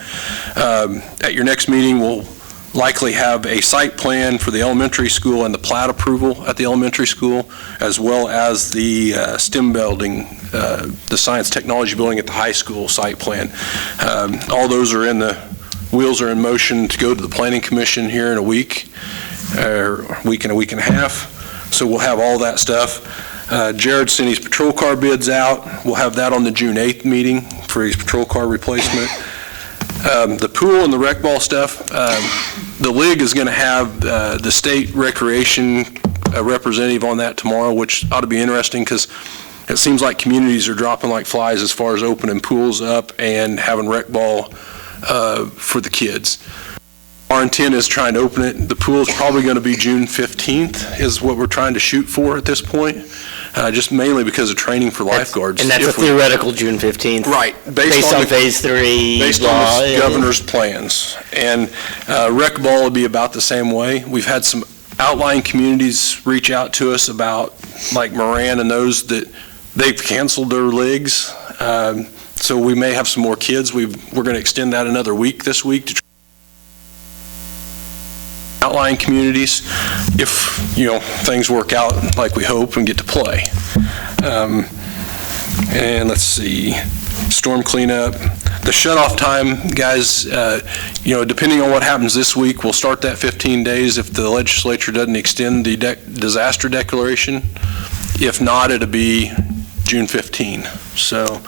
At your next meeting, we'll likely have a site plan for the elementary school and the plat approval at the elementary school, as well as the STEM building, the science technology building at the high school site plan. All those are in the, wheels are in motion to go to the Planning Commission here in a week, or a week and a half. So we'll have all that stuff. Jared sent his patrol car bids out. We'll have that on the June 8th meeting for his patrol car replacement. The pool and the rec ball stuff, the league is going to have the state recreation representative on that tomorrow, which ought to be interesting because it seems like communities are dropping like flies as far as opening pools up and having rec ball for the kids. Our intent is trying to open it. The pool is probably going to be June 15th is what we're trying to shoot for at this point, just mainly because of training for lifeguards. And that's a theoretical June 15th. Right. Based on Phase 3 Based on law. the governor's plans. And rec ball will be about the same way. We've had some outlying communities reach out to us about, like Moran and those, that they've canceled their leagues. So we may have some more kids. We're going to extend that another week this week to outlying communities if, things work out like we hope and get to play. And let's see, storm cleanup. The shut-off time, guys, depending on what happens this week, we'll start that 15 days if the legislature doesn't extend the disaster declaration. If not, it'll be June 15. So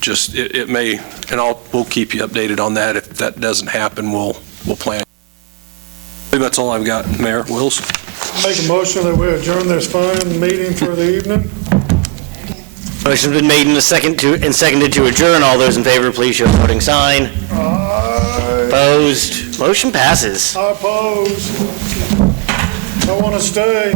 just, it may, and we'll keep you updated on that. If that doesn't happen, we'll plan. I think that's all I've got, Mayor Wills. Make a motion that we adjourn this fine meeting for the evening. Motion's been made and seconded to adjourn. All those in favor, please show voting sign. Aye. Opposed? Motion passes. I oppose. I want to stay.